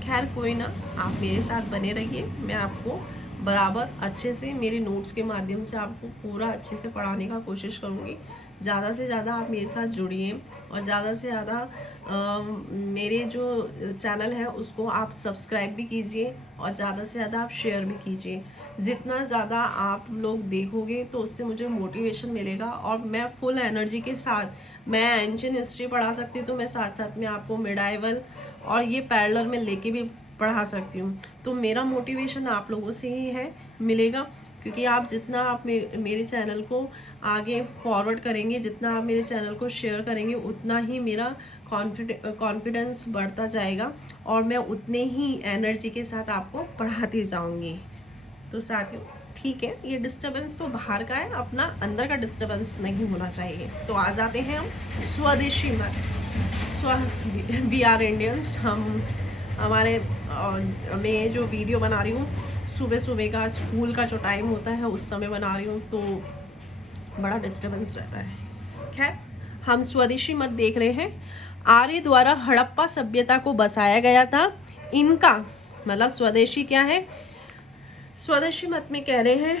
खैर कोई ना, आप मेरे साथ बने रहिए। मैं आपको बराबर अच्छे से मेरे नोट्स के माध्यम से आपको पूरा अच्छे से पढ़ाने का कोशिश करूँगी। ज़्यादा से ज़्यादा आप मेरे साथ जुड़िए और ज़्यादा से ज़्यादा मेरे जो चैनल है उसको आप सब्सक्राइब भी कीजिए और ज़्यादा से ज़्यादा आप शेयर भी कीजिए। जितना ज़्यादा आप लोग देखोगे तो उससे मुझे मोटिवेशन मिलेगा, और मैं फुल एनर्जी के साथ मैं एंशिएंट हिस्ट्री पढ़ा सकती हूँ, तो मैं साथ साथ में आपको मिडाइवल और ये पैरेलल में लेके भी पढ़ा सकती हूँ। तो मेरा मोटिवेशन आप लोगों से ही है मिलेगा। क्योंकि आप जितना आप मेरे चैनल को आगे फॉरवर्ड करेंगे, जितना आप मेरे चैनल को शेयर करेंगे, उतना ही मेरा कॉन्फिडेंस बढ़ता जाएगा और मैं उतने ही एनर्जी के साथ आपको पढ़ाती जाऊंगी। तो साथियों ठीक है, ये डिस्टरबेंस तो बाहर का है, अपना अंदर का डिस्टरबेंस नहीं होना चाहिए। तो आ जाते हैं हम स्वदेशी मत। We are Indians. हमारे मैं जो वीडियो बना रही हूँ सुबह सुबह का, स्कूल का जो टाइम होता है उस समय बना रही हूँ, तो बड़ा डिस्टरबेंस रहता है। खैर, हम स्वदेशी मत देख रहे हैं। आर्य द्वारा हड़प्पा सभ्यता को बसाया गया था। इनका मतलब स्वदेशी क्या है, स्वदेशी मत में कह रहे हैं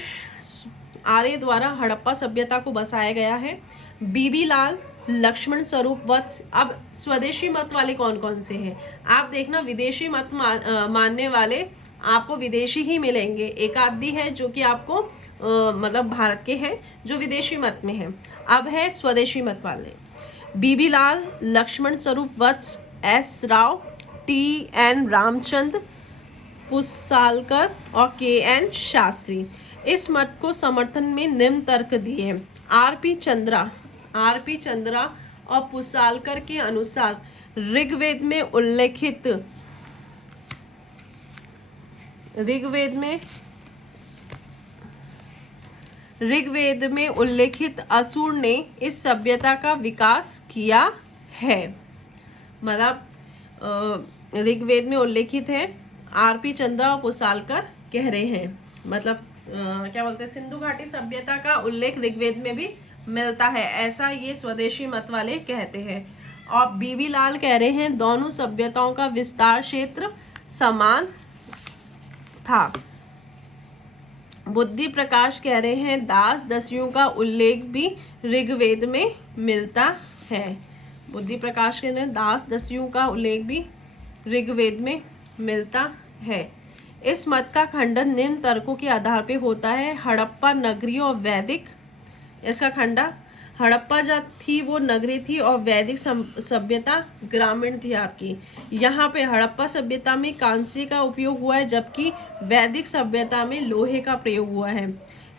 आर्य द्वारा हड़प्पा सभ्यता को बसाया गया है। बीबी लाल, लक्ष्मण स्वरूप वत्स। अब स्वदेशी मत वाले कौन कौन से हैं आप देखना, विदेशी मत मानने वाले आपको विदेशी ही मिलेंगे, एक आदि है जो कि आपको मतलब भारत के हैं जो विदेशी मत में है। अब है स्वदेशी मत वाले, बीबी लाल, लक्ष्मण स्वरूप वत्स, एस राव, टी एन रामचंद्र पुसालकर और के एन शास्त्री। इस मत को समर्थन में निम्न तर्क दिए। आर पी चंद्रा और पुसालकर के अनुसार ऋग्वेद में उल्लेखित असुर ने इस सभ्यता का विकास किया है। मतलब ऋग्वेद में उल्लेखित है, आरपी चंद्रा और पुसालकर कह रहे हैं, मतलब क्या बोलते हैं, सिंधु घाटी सभ्यता का उल्लेख ऋग्वेद में भी मिलता है, ऐसा ये स्वदेशी मत वाले कहते हैं। और बीबी लाल कह रहे हैं दोनों सभ्यताओं का विस्तार क्षेत्र समान था। बुद्धि प्रकाश कह रहे हैं दास दस्युओं का उल्लेख भी ऋग्वेद में मिलता है। बुद्धि प्रकाश कह रहे हैं दास दस्युओं का उल्लेख भी ऋग्वेद में मिलता है। इस मत का खंडन निम्न तर्कों के आधार पर होता है। हड़प्पा नगरीय और वैदिक, इसका खंडन हड़प्पा जो थी वो नगरी थी और वैदिक सभ्यता ग्रामीण थी आपकी। यहाँ पे हड़प्पा सभ्यता में कांसे का उपयोग हुआ है, जबकि वैदिक सभ्यता में लोहे का प्रयोग हुआ है।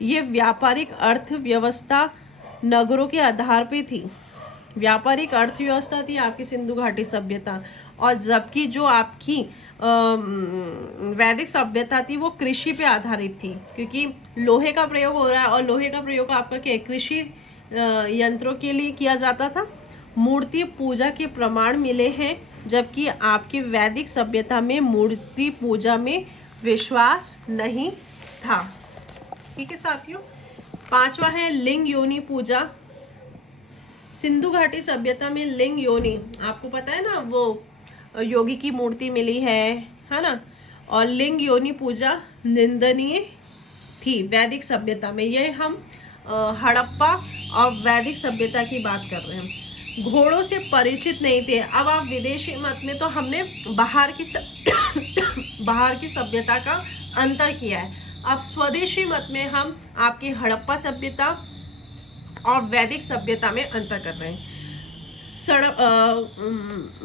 ये व्यापारिक अर्थव्यवस्था नगरों के आधार पे थी, व्यापारिक अर्थव्यवस्था थी आपकी सिंधु घाटी सभ्यता, और जबकि जो आपकी वैदिक सभ्यता थी वो कृषि पे आधारित थी, क्योंकि लोहे का प्रयोग हो रहा है और लोहे का प्रयोग आपका क्या कृषि यंत्रों के लिए किया जाता था। मूर्ति पूजा के प्रमाण मिले हैं, जबकि आपकी वैदिक सभ्यता में मूर्ति पूजा में विश्वास नहीं था। ठीक है साथियों, पांचवा है लिंग योनि पूजा। सिंधु घाटी सभ्यता में लिंग योनि, आपको पता है ना, वो योगी की मूर्ति मिली है ना, और लिंग योनि पूजा निंदनीय थी वैदिक सभ्यता में। ये हम हड़प्पा और वैदिक सभ्यता की बात कर रहे हैं। घोड़ों से परिचित नहीं थे। अब आप विदेशी मत में तो हमने बाहर की सभ्यता का अंतर किया है। अब स्वदेशी मत में हम आपकी हड़प्पा सभ्यता और वैदिक सभ्यता में अंतर कर रहे हैं।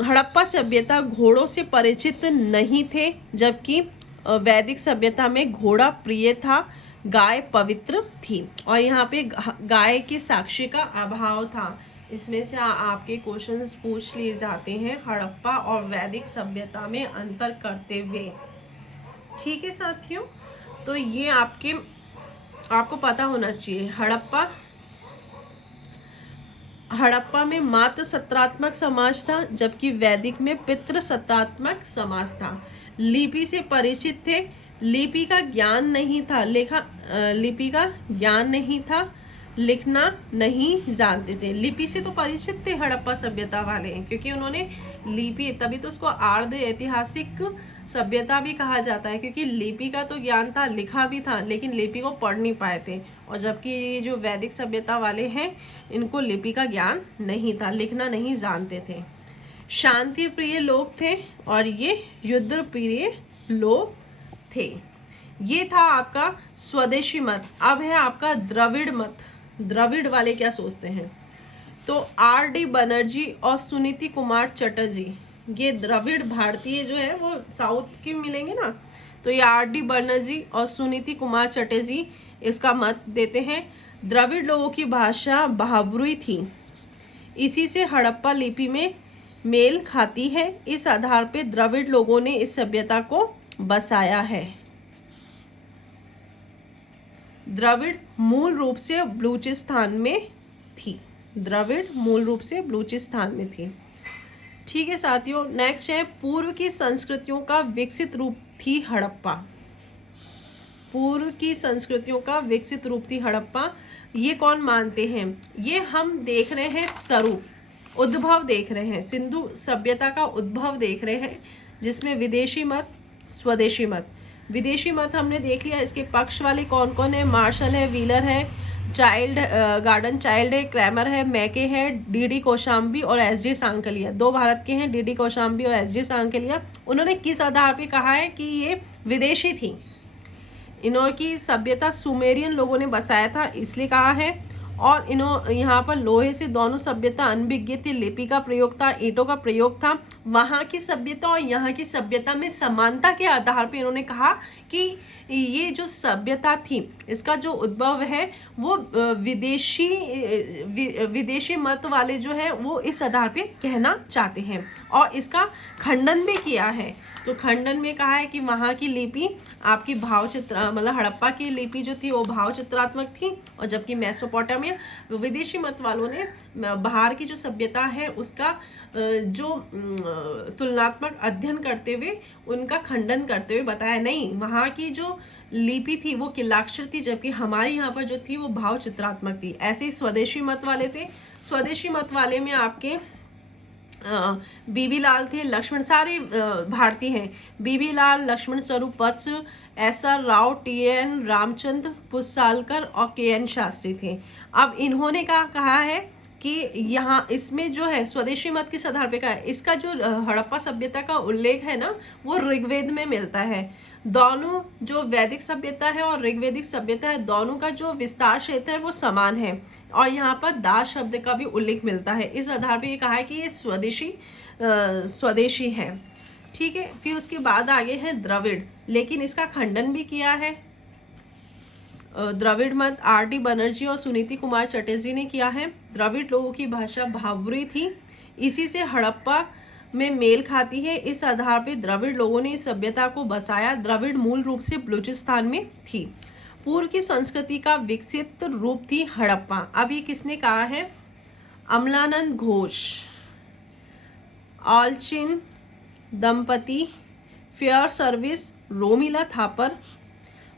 हड़प्पा सभ्यता घोड़ों से परिचित नहीं थे, जबकि वैदिक सभ्यता में घोड़ा प्रिय था, गाय पवित्र थी, और यहाँ पे गाय के साक्ष्य का अभाव था। इसमें से आपके क्वेश्चंस पूछ लिए जाते हैं हड़प्पा और वैदिक सभ्यता में अंतर करते हुए। ठीक है साथियों, तो ये आपको पता होना चाहिए। हड़प्पा में मात्र सत्रात्मक समाज था, जबकि वैदिक में पितृ सत्रात्मक समाज था। लिपि से परिचित थे, लिपि का ज्ञान नहीं था, लिपि का ज्ञान नहीं था, लिखना नहीं जानते थे। लिपि से तो परिचित थे हड़प्पा सभ्यता वाले, क्योंकि उन्होंने लिपि, तभी तो उसको आर्ध ऐतिहासिक सभ्यता भी कहा जाता है, क्योंकि लिपि का तो ज्ञान था, लिखा भी था, लेकिन लिपि को पढ़ नहीं पाए थे। और जबकि ये जो वैदिक सभ्यता वाले हैं इनको लिपि का ज्ञान नहीं था, लिखना नहीं जानते थे। शांति प्रिय लोग थे और ये युद्ध प्रिय लोग थे। ये था आपका स्वदेशी मत। अब है आपका द्रविड़ मत। द्रविड़ वाले क्या सोचते हैं? तो आर.डी. बनर्जी और सुनीति कुमार चटर्जी, ये द्रविड़ भारतीय जो है वो साउथ के मिलेंगे ना, तो ये आर.डी. बनर्जी और सुनीति कुमार चटर्जी इसका मत देते हैं। द्रविड़ लोगों की भाषा भावरुई थी, इसी से हड़प्पा लिपि में मेल खाती है। इस आधार पर द्रविड़ लोगों ने इस सभ्यता को बसाया है। द्रविड़ मूल रूप से बलूचिस्तान में थी। द्रविड़ मूल रूप से बलूचिस्तान में थी। ठीक है साथियों, नेक्स्ट है पूर्व की संस्कृतियों का विकसित रूप थी हड़प्पा। पूर्व की संस्कृतियों का विकसित रूप थी हड़प्पा। ये कौन मानते हैं? ये हम देख रहे हैं स्वरूप, उद्भव देख रहे हैं, सिंधु सभ्यता का उद्भव देख रहे हैं, जिसमें विदेशी मत, स्वदेशी मत। विदेशी मत हमने देख लिया, इसके पक्ष वाले कौन कौन है? मार्शल है, व्हीलर है, चाइल्ड गार्डन चाइल्ड है, क्रैमर है, मैके है, डी कौशाम्बी और एस.डी. सांकलिया। दो भारत के हैं, डी कौशाम्बी और एस.डी. सांकलिया। उन्होंने किस आधार पे कहा है कि ये विदेशी थी? इनकी सभ्यता सुमेरियन लोगों ने बसाया था, इसलिए कहा है। और यहाँ पर लोहे से दोनों सभ्यता अनभिज्ञ थी, लिपि का प्रयोग था, ईंटों का प्रयोग था। वहाँ की सभ्यता और यहाँ की सभ्यता में समानता के आधार पर इन्होंने कहा कि ये जो सभ्यता थी, इसका जो उद्भव है वो विदेशी मत वाले जो है वो इस आधार पे कहना चाहते हैं, और इसका खंडन भी किया है। तो खंडन में कहा है कि वहाँ की लिपि आपकी भावचित्र, मतलब हड़प्पा की लिपि जो थी वो भावचित्रात्मक थी, और जबकि मेसोपोटामिया विदेशी मत वालों ने बाहर की जो सभ्यता है उसका जो तुलनात्मक अध्ययन करते हुए उनका खंडन करते हुए बताया नहीं, वहाँ की जो लिपि थी वो किलाक्षर थी, जबकि हमारे यहाँ पर जो थी वो भावचित्रात्मक थी। ऐसे ही स्वदेशी मत वाले थे। स्वदेशी मत वाले में आपके बीबी लाल थे, लक्ष्मण, सारे भारतीय हैं, बीबी लाल, लक्ष्मण स्वरूप वत्स, एस.आर. राव, टी.एन. रामचंद्र पुसालकर और के.एन. शास्त्री थे। अब इन्होंने कहा है कि यहाँ इसमें जो है स्वदेशी मत किस आधार पे का है? इसका जो हड़प्पा सभ्यता का उल्लेख है ना वो ऋग्वेद में मिलता है। दोनों जो वैदिक सभ्यता है और ऋग्वेदिक सभ्यता है, दोनों का जो विस्तार क्षेत्र है वो समान है, और यहाँ पर दास शब्द का भी उल्लेख मिलता है। इस आधार पे ये कहा है कि ये स्वदेशी है। ठीक है, फिर उसके बाद आगे है द्रविड़, लेकिन इसका खंडन भी किया है द्रविड़ मत आर.डी. बनर्जी और सुनीति कुमार चटर्जी ने किया है। द्रविड़ लोगों की भाषा भावरी थी, इसी से हड़प्पा में मेल खाती है। इस आधार पर द्रविड़ लोगों ने इस सभ्यता को बसाया। द्रविड़ मूल रूप से बलूचिस्तान में थी। पूर्व की संस्कृति का विकसित रूप थी हड़प्पा। अब ये किसने कहा है? अमलानंद घोष, ऑलचिन दंपति, फेयर सर्विस, रोमिला थापर,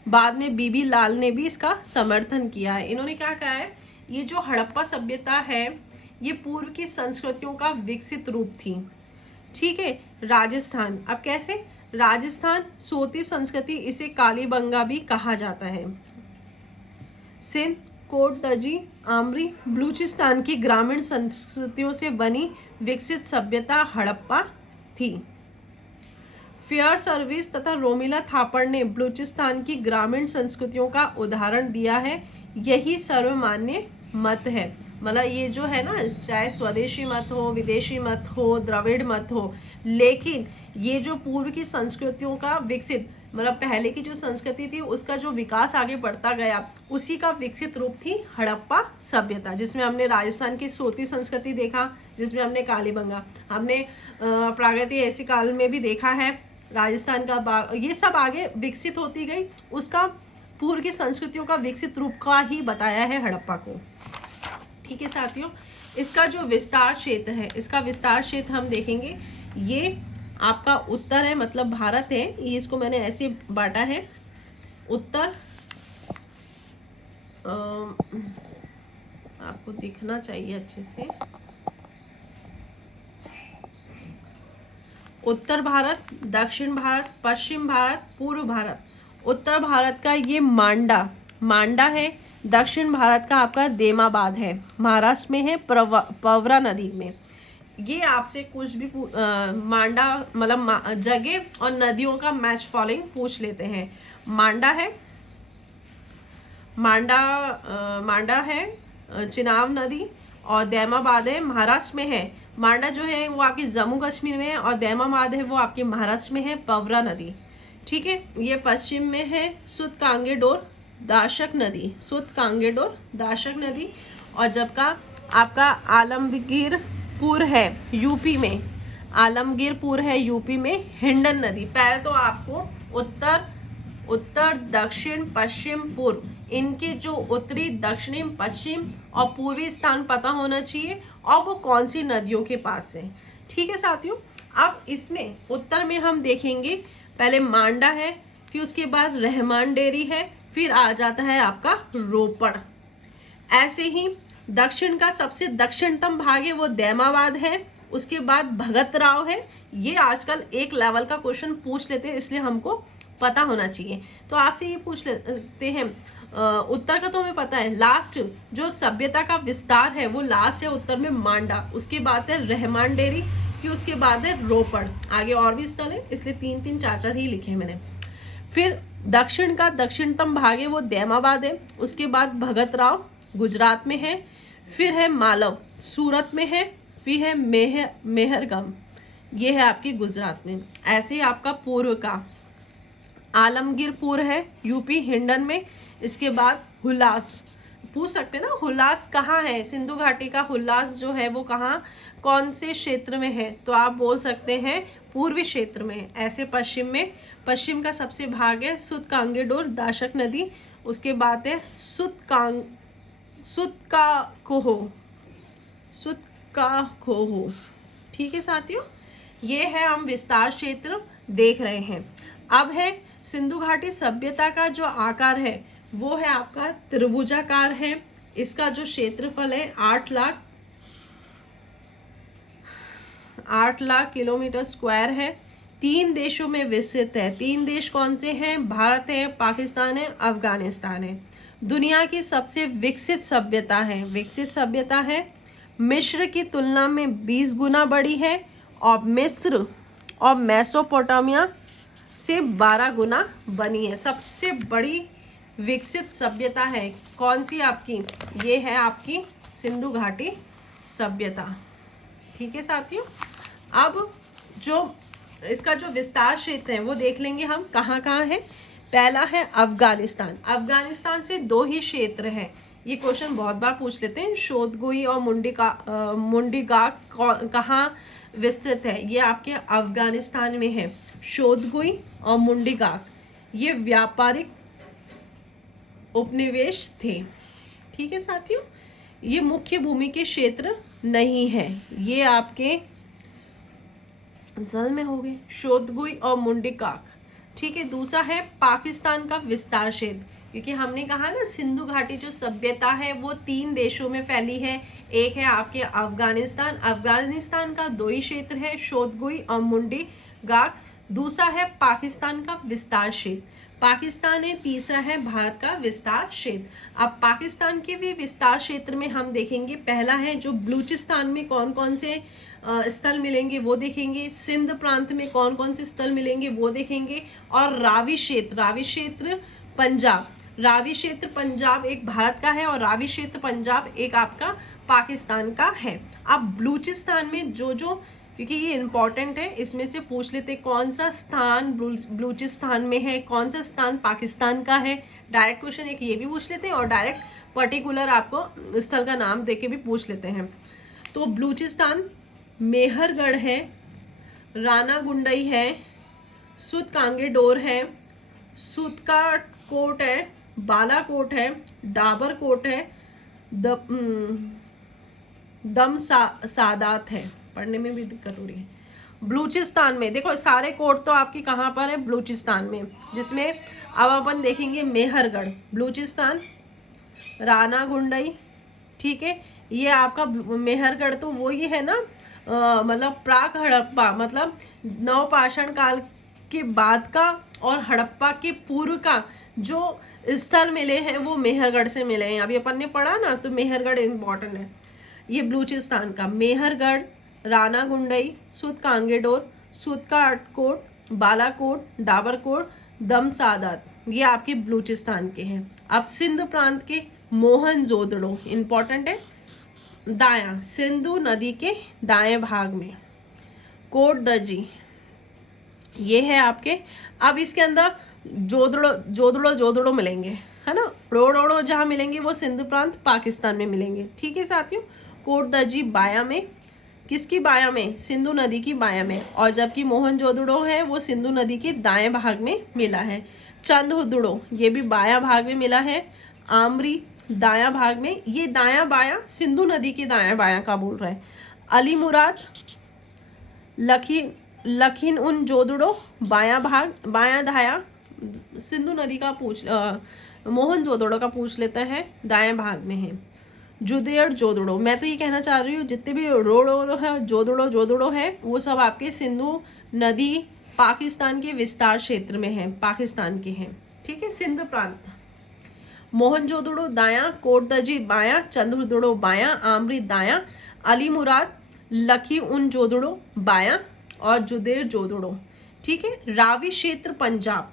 बाद में बीबी लाल ने भी इसका समर्थन किया है। इन्होंने क्या कहा है? ये जो हड़प्पा सभ्यता है ये पूर्व की संस्कृतियों का विकसित रूप थी। ठीक है, राजस्थान, अब कैसे? राजस्थान सोती संस्कृति, इसे कालीबंगा भी कहा जाता है। सिंध, कोट दजी, आमरी, बलूचिस्तान की ग्रामीण संस्कृतियों से बनी विकसित सभ्यता हड़प्पा थी। फेयर सर्विस तथा रोमिला थापर ने बलूचिस्तान की ग्रामीण संस्कृतियों का उदाहरण दिया है। यही सर्वमान्य मत है। मतलब ये जो है ना, चाहे स्वदेशी मत हो, विदेशी मत हो, द्रविड़ मत हो, लेकिन ये जो पूर्व की संस्कृतियों का विकसित, मतलब पहले की जो संस्कृति थी उसका जो विकास आगे बढ़ता गया, उसी का विकसित रूप थी हड़प्पा सभ्यता, जिसमें हमने राजस्थान की सोती संस्कृति देखा, जिसमें हमने कालीबंगा, हमने प्रागैतिक ऐसी काल में भी देखा है, राजस्थान का ये सब आगे विकसित होती गई, उसका पूर्व की संस्कृतियों का विकसित रूप का ही बताया है हड़प्पा को। ठीक है साथियों, इसका जो विस्तार क्षेत्र है, इसका विस्तार क्षेत्र हम देखेंगे। ये आपका उत्तर है, मतलब भारत है, ये इसको मैंने ऐसे बांटा है। उत्तर आपको दिखना चाहिए अच्छे से। उत्तर भारत, दक्षिण भारत, पश्चिम भारत, पूर्व भारत। उत्तर भारत का ये मांडा है। दक्षिण भारत का आपका देमाबाद है, महाराष्ट्र में है, पवरा नदी में। ये आपसे कुछ भी मांडा मतलब जगह और नदियों का मैच फॉलोइंग पूछ लेते हैं। मांडा है चिनाब नदी, और दैमाबाद है महाराष्ट्र में है। मांडा जो है वो आपकी जम्मू कश्मीर में है, और दैमाबाद है वो आपके महाराष्ट्र में है, पवरा नदी। ठीक है, ये पश्चिम में है सुत कांगेडोर, दाशक नदी, सुत कांगेडोर दाशक नदी। और जब का आपका आलमगीरपुर है यूपी में, आलमगीरपुर है यूपी में, हिंडन नदी। पहले तो आपको उत्तर दक्षिण पश्चिम पूर्व, इनके जो उत्तरी दक्षिणी पश्चिम और पूर्वी स्थान पता होना चाहिए और वो कौन सी नदियों के पास है। ठीक है साथियों, अब इसमें उत्तर में हम देखेंगे पहले मांडा है, फिर उसके बाद रहमान डेरी है, फिर आ जाता है आपका रोपड़। ऐसे ही दक्षिण का सबसे दक्षिणतम भाग है वो दैमाबाद है, उसके बाद भगत राव है। ये आजकल एक लेवल का क्वेश्चन पूछ लेते हैं, इसलिए हमको पता होना चाहिए। तो आपसे ये पूछ लेते हैं, उत्तर का तो हमें पता है, लास्ट जो सभ्यता का विस्तार है वो लास्ट है उत्तर में मांडा, उसके बाद है रहमान डेरी, फिर उसके बाद है रोपड़। आगे और भी स्थल है, इसलिए 3-3 4-4 ही लिखे हैं मैंने। फिर दक्षिण का दक्षिणतम भाग है वो दैमाबाद है, उसके बाद भगत राव गुजरात में है, फिर है मालव सूरत में है, फिर है मेहरगम, ये है आपकी गुजरात में। ऐसे ही आपका पूर्व का आलमगीरपुर है यूपी हिंडन में, इसके बाद हुल्लास। पूछ सकते हैं ना हुल्लास कहाँ है, सिंधु घाटी का हुल्लास जो है वो कहाँ कौन से क्षेत्र में है, तो आप बोल सकते हैं पूर्वी क्षेत्र में। ऐसे पश्चिम में, पश्चिम का सबसे भाग है सुत कांगेडोर दाशक नदी, उसके बाद है सुतकाकोहो। ठीक है साथियों, ये है हम विस्तार क्षेत्र देख रहे हैं। अब है सिंधु घाटी सभ्यता का जो आकार है वो है आपका त्रिभुजाकार है। इसका जो क्षेत्रफल है 8 लाख किलोमीटर स्क्वायर है। 3 देशों में विस्तृत है। 3 देश कौन से हैं? भारत है, पाकिस्तान है, अफगानिस्तान है। दुनिया की सबसे विकसित सभ्यता है, विकसित सभ्यता है, मिस्र की तुलना में 20 गुना बड़ी है, और मिस्र और मेसोपोटामिया से 12 गुना बनी है। सबसे बड़ी विकसित सभ्यता है कौन सी आपकी? ये है आपकी सिंधु घाटी सभ्यता। ठीक है साथियों, अब जो इसका जो विस्तार क्षेत्र है वो देख लेंगे हम कहाँ कहाँ है। पहला है अफगानिस्तान। अफगानिस्तान से 2 ही क्षेत्र हैं। ये क्वेश्चन बहुत बार पूछ लेते हैं। शोधगुई और मुंडीगाक कहाँ विस्तृत है? ये आपके अफगानिस्तान में है। शोधगुई और मुंडीगाक ये व्यापारिक उपनिवेश थे। ठीक है साथियों, ये मुख्य भूमि के क्षेत्र नहीं है। ये आपके जल में हो गए शोधगुई और मुंडीकाक। ठीक है, दूसरा है पाकिस्तान का विस्तार क्षेत्र, क्योंकि हमने कहा ना सिंधु घाटी जो सभ्यता है वो 3 देशों में फैली है। एक है आपके अफगानिस्तान, अफगानिस्तान का 2 ही क्षेत्र है, शोधगुई और मुंडीगाक। दूसरा है पाकिस्तान का विस्तार क्षेत्र, पाकिस्तान है। तीसरा है भारत का विस्तार क्षेत्र। अब पाकिस्तान के भी विस्तार क्षेत्र में हम देखेंगे, पहला है जो बलूचिस्तान में कौन कौन से स्थल मिलेंगे वो देखेंगे, सिंध प्रांत में कौन कौन से स्थल मिलेंगे वो देखेंगे, और रावी क्षेत्र पंजाब, रावी क्षेत्र पंजाब एक भारत का है और रावी क्षेत्र पंजाब एक आपका पाकिस्तान का है। अब बलूचिस्तान में जो क्योंकि ये इंपॉर्टेंट है, इसमें से पूछ लेते कौन सा स्थान बलूचिस्तान में है, कौन सा स्थान पाकिस्तान का है। डायरेक्ट क्वेश्चन एक ये भी पूछ लेते हैं और डायरेक्ट पर्टिकुलर आपको स्थल का नाम देके भी पूछ लेते हैं। तो बलूचिस्तान मेहरगढ़ है, रानागुंडई है, सुत कांगेडोर है, सुतकाकोट है, बालाकोट है, डाबरकोट है, सादात है। पढ़ने में भी दिक्कत हो रही है। बलूचिस्तान में देखो सारे कोट तो आपके कहाँ पर है? बलूचिस्तान में, जिसमें अब अपन देखेंगे मेहरगढ़, बलूचिस्तान, रानागुंडई। ठीक है, ये आपका मेहरगढ़ तो वही है ना, मतलब प्राक हड़प्पा, मतलब नवपाषाण काल के बाद का और हड़प्पा के पूर्व का जो स्थल मिले हैं वो मेहरगढ़ से मिले हैं। अभी अपन ने पढ़ा ना, तो मेहरगढ़ इम्पॉर्टेंट है। ये बलूचिस्तान का मेहरगढ़, रानागुंडई, सुत कांगेडोर, सुतकाकोट, बालाकोट, डाबरकोट, सादात, ये आपके बलूचिस्तान के हैं। अब सिंध प्रांत के मोहनजोदड़ो इंपॉर्टेंट है, दायां सिंधु नदी के दाएं भाग में कोट दजी, ये है आपके। अब इसके अंदर जोदड़ो मिलेंगे, है ना। रोड ओड़ो जहाँ मिलेंगे वो सिंध प्रांत पाकिस्तान में मिलेंगे। ठीक है साथियों। कोटदजी बाया में, किसकी बाया में? सिंधु नदी की बाया में। और जबकि मोहनजोदड़ो है वो सिंधु नदी के दाएं भाग में मिला है। चंदहुदड़ो ये भी बाया भाग में मिला है। आमरी दाया भाग में, ये दाया बाया सिंधु नदी के दाया बाया का बोल रहा है। अली मुराद लखीन उन जोदड़ो बाया भाग, बाया दाया सिंधु नदी का मोहनजोदड़ो का पूछ लेता है, दाएं भाग में है। जुदेड़ जोदड़ो, मैं तो ये कहना चाह रही हूँ जितने भी रोड़ो है जोदड़ो है वो सब आपके सिंधु नदी पाकिस्तान के विस्तार क्षेत्र में है, पाकिस्तान के हैं। ठीक है। सिंध प्रांत। मोहनजोदड़ो दाया, कोटदजी बाया, चंद्रदड़ो बाया, आमरी दाया, अली मुराद लखी उन जोदड़ो बाया और जुदेर जोदड़ो। ठीक है। रावी क्षेत्र पंजाब,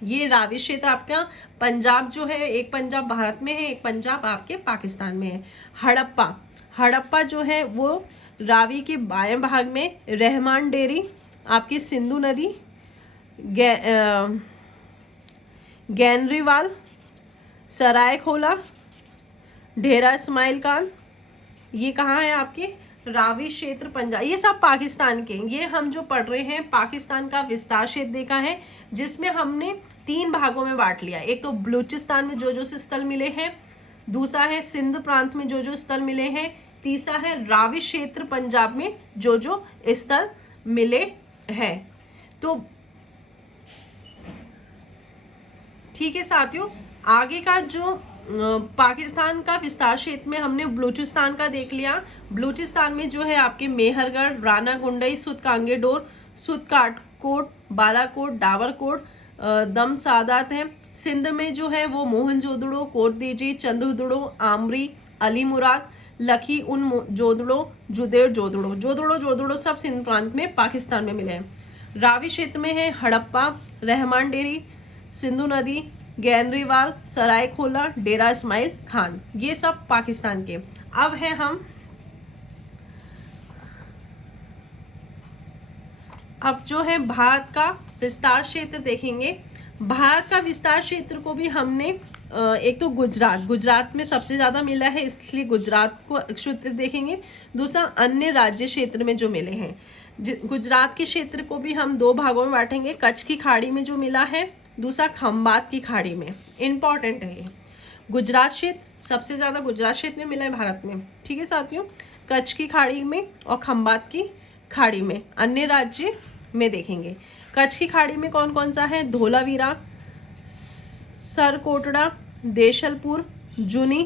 ये रावी क्षेत्र आपका पंजाब जो है, एक पंजाब भारत में है, एक पंजाब आपके पाकिस्तान में है। हड़प्पा जो है वो रावी के बाएं भाग में। रहमान डेरी आपकी सिंधु नदी। गैनरीवाल, सरायखोला, ढेरा इस्माइल खान, ये कहाँ है आपके? रावी क्षेत्र पंजाब। ये सब पाकिस्तान के, ये हम जो पढ़ रहे हैं पाकिस्तान का विस्तार क्षेत्र देखा है, जिसमें हमने 3 भागों में बांट लिया। एक तो बलूचिस्तान में जो स्थल मिले हैं, दूसरा है सिंध प्रांत में जो स्थल मिले हैं, तीसरा है रावी क्षेत्र पंजाब में जो स्थल मिले हैं। तो ठीक है साथियों, आगे का जो पाकिस्तान का विस्तार क्षेत्र में हमने बलूचिस्तान का देख लिया। बलूचिस्तान में जो है आपके मेहरगढ़, राना गुंडई, सुद कांगेडोर, सुद काटकोट, बालाकोट, डावरकोट, दम सादात है। सिंध में जो है वो मोहनजोदड़ो, कोटदीजी, चंद्रदड़ो, आमरी, अली मुराद, लखी उन जोदड़ो, जुदेर जोदड़ो सब सिंध प्रांत में पाकिस्तान में मिले हैं। रावी क्षेत्र में है हड़प्पा, रहमान डेरी, सिंधु नदी, गैनरीवाल, सरायखोला, डेरा इस्माइल खान, ये सब पाकिस्तान के। अब है हम जो है भारत का विस्तार क्षेत्र देखेंगे। भारत का विस्तार क्षेत्र को भी हमने एक तो गुजरात में सबसे ज्यादा मिला है, इसलिए गुजरात को क्षेत्र देखेंगे। दूसरा अन्य राज्य क्षेत्र में जो मिले हैं, गुजरात के क्षेत्र को भी हम 2 भागों में बांटेंगे। कच्छ की खाड़ी में जो मिला है, दूसरा खंबात की खाड़ी में। इंपॉर्टेंट है ये। गुजरात क्षेत्र सबसे ज्यादा गुजरात क्षेत्र में मिला है भारत में। ठीक है साथियों। कच्छ की खाड़ी में और खंबात की खाड़ी में। अन्य राज्य में देखेंगे। कच्छ की खाड़ी में कौन कौन सा है? धोलावीरा, सरकोटड़ा, देशलपुर, जुनी,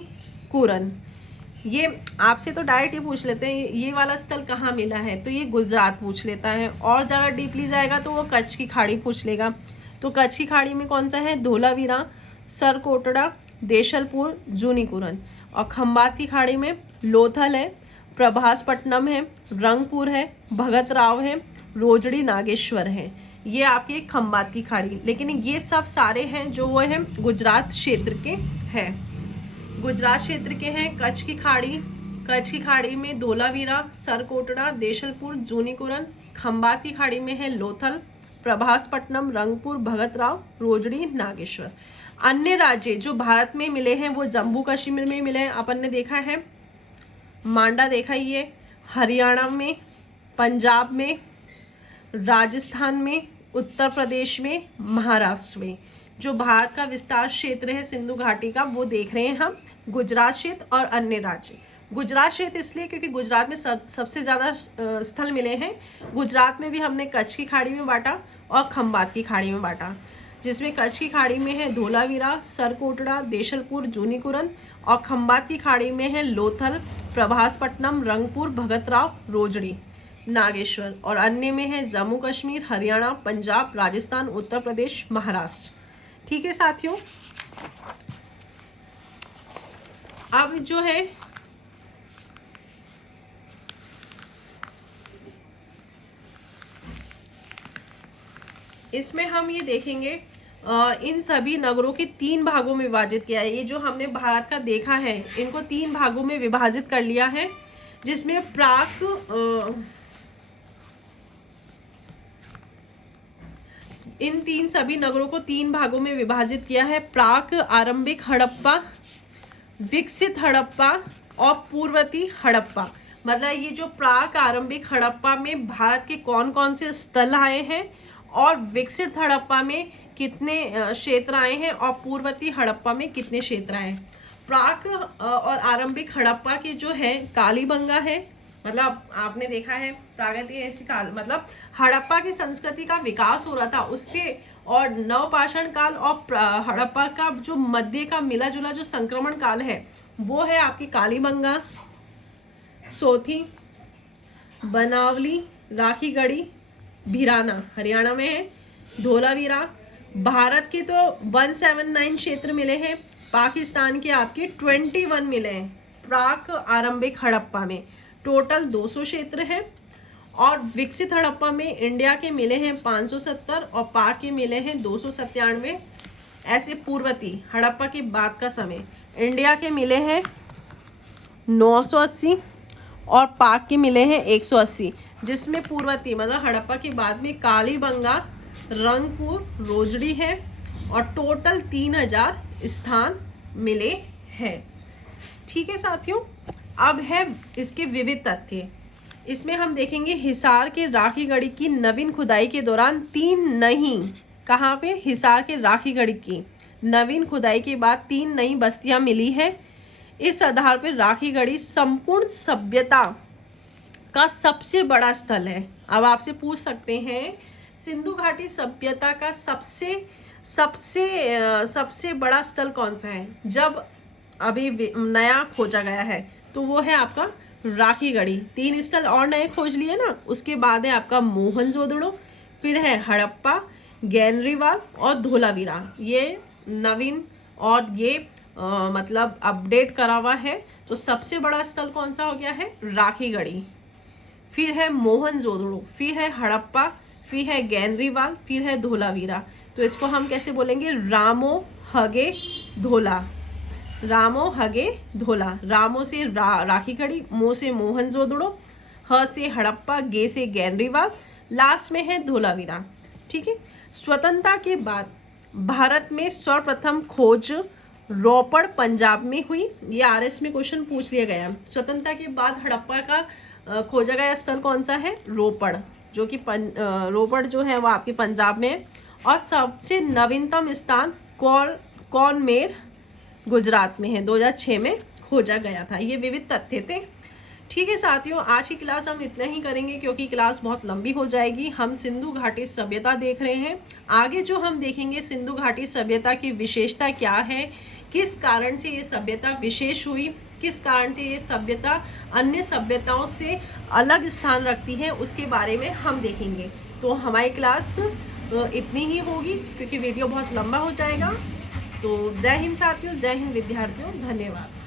कुरन। ये आपसे तो डायरेक्ट ही पूछ लेते हैं ये वाला स्थल कहाँ मिला है, तो ये गुजरात पूछ लेता है। और ज़्यादा डीपली जाएगा तो वो कच्छ की खाड़ी पूछ लेगा। तो कच्छ की खाड़ी में कौन सा है? धोलावीरा, सरकोटड़ा, देशलपुर, जूनीकुरन। और खंबात की खाड़ी में लोथल है, प्रभासपट्टनम है, रंगपुर है, भगत राव है, रोजड़ी, नागेश्वर है। ये आपके खंबात की खाड़ी। लेकिन ये सब सारे हैं जो वो है गुजरात क्षेत्र के हैं, गुजरात क्षेत्र के हैं। कच्छ की खाड़ी में धोलावीरा, सरकोटड़ा, देशलपुर, जूनीकुरन। खंबात की खाड़ी में है लोथल, प्रभासपट्टनम, रंगपुर, भगत राव, रोजड़ी, नागेश्वर। अन्य राज्य जो भारत में मिले हैं वो जम्मू कश्मीर में मिले हैं, अपन ने देखा है, मांडा देखा ही है, हरियाणा में, पंजाब में, राजस्थान में, उत्तर प्रदेश में, महाराष्ट्र में। जो भारत का विस्तार क्षेत्र है सिंधु घाटी का वो देख रहे हैं हम, गुजरात क्षेत्र और अन्य राज्य। गुजरात क्षेत्र इसलिए क्योंकि गुजरात में सबसे ज़्यादा स्थल मिले हैं। गुजरात में भी हमने कच्छ की खाड़ी में बांटा और खंबात की खाड़ी में बांटा, जिसमें कच्छ की खाड़ी में है धोलावीरा, सरकोटड़ा, देशलपुर, जूनीकुरन। और खंबात की खाड़ी में है लोथल, प्रभासपट्टनम, रंगपुर, भगत राव, रोजड़ी, नागेश्वर। और अन्य में है जम्मू कश्मीर, हरियाणा, पंजाब, राजस्थान, उत्तर प्रदेश, महाराष्ट्र। ठीक है साथियों। अब जो है इसमें हम ये देखेंगे इन सभी नगरों के 3 भागों में विभाजित किया है। ये जो हमने भारत का देखा है इनको 3 भागों में विभाजित कर लिया है, जिसमें इन तीन सभी नगरों को 3 भागों में विभाजित किया है, प्राक आरंभिक हड़प्पा, विकसित हड़प्पा और पूर्ववर्ती हड़प्पा। मतलब ये जो प्राक आरंभिक हड़प्पा में भारत के कौन कौन से स्थल आए हैं और विकसित हड़प्पा में कितने क्षेत्र आए हैं और पूर्ववर्ती हड़प्पा में कितने क्षेत्र आए हैं। प्राक और आरंभिक हड़प्पा के जो है कालीबंगा है, मतलब आपने देखा है प्रागैतिहासिक काल, मतलब हड़प्पा की संस्कृति का विकास हो रहा था उससे, और नवपाषाण काल और हड़प्पा का जो मध्य का मिला जुला जो संक्रमण काल है वो है आपकी कालीबंगा, सोथी, बनावली, राखीगढ़ी, भिराना हरियाणा में है, धोलावीरा। भारत के तो 179 क्षेत्र मिले हैं, पाकिस्तान के आपके 21 मिले हैं प्राक आरंभिक हड़प्पा में, टोटल 200 क्षेत्र है। और विकसित हड़प्पा में इंडिया के मिले हैं 570 और पाक के मिले हैं 297। ऐसे पूर्ववर्ती हड़प्पा के बाद का समय इंडिया के मिले हैं 980 और पाक के मिले हैं 180, जिसमें पूर्ववर्ती मतलब हड़प्पा के बाद में कालीबंगा, रंगपुर, रोजड़ी है और टोटल 3000 स्थान मिले हैं। ठीक है साथियों, अब है इसके विविध तथ्य। इसमें हम देखेंगे हिसार के राखीगढ़ी की नवीन खुदाई के दौरान 3 नई, कहाँ पे, हिसार के राखीगढ़ी की नवीन खुदाई के बाद 3 नई बस्तियां मिली है। इस आधार पर राखीगढ़ी संपूर्ण सभ्यता का सबसे बड़ा स्थल है। अब आपसे पूछ सकते हैं सिंधु घाटी सभ्यता का सबसे बड़ा स्थल कौन सा है जब अभी नया खोजा गया है, तो वो है आपका राखीगढ़ी। 3 स्थल और नए खोज लिए ना, उसके बाद है आपका मोहनजोदड़ो, फिर है हड़प्पा, गैनरीवाल और धोलावीरा। ये नवीन और ये मतलब अपडेट करा हुआ है। तो सबसे बड़ा स्थल कौन सा हो गया है, राखीगढ़ी, फिर है मोहनजोदड़ो, फिर है हड़प्पा, फिर है गैनरीवाल, फिर है धोलावीरा। तो इसको हम कैसे बोलेंगे, रामो हगे धोला, रामो हगे धोला। रामो से राखीगढ़ी, मो से मोहनजोदड़ो, ह से हड़प्पा, गे से गैनरीवाल, लास्ट में है धोलावीरा। ठीक है। स्वतंत्रता के बाद भारत में सर्वप्रथम खोज रोपड़ पंजाब में हुई। ये आरएस में क्वेश्चन पूछ लिया गया। स्वतंत्रता के बाद हड़प्पा का खोजा गया स्थल कौन सा है, रोपड़, जो कि रोपड़ जो है वो आपके पंजाब में है। और सबसे नवीनतम स्थान कौनमेर गुजरात में है, 2006 में खोजा गया था। ये विविध तथ्य थे। ठीक है साथियों, आज की क्लास हम इतना ही करेंगे क्योंकि क्लास बहुत लंबी हो जाएगी। हम सिंधु घाटी सभ्यता देख रहे हैं। आगे जो हम देखेंगे सिंधु घाटी सभ्यता की विशेषता क्या है, किस कारण से ये सभ्यता विशेष हुई, किस कारण से ये सभ्यता अन्य सभ्यताओं से अलग स्थान रखती है, उसके बारे में हम देखेंगे। तो हमारी क्लास इतनी ही होगी क्योंकि वीडियो बहुत लंबा हो जाएगा। तो जय हिंद साथियों, जय हिंद विद्यार्थियों, धन्यवाद।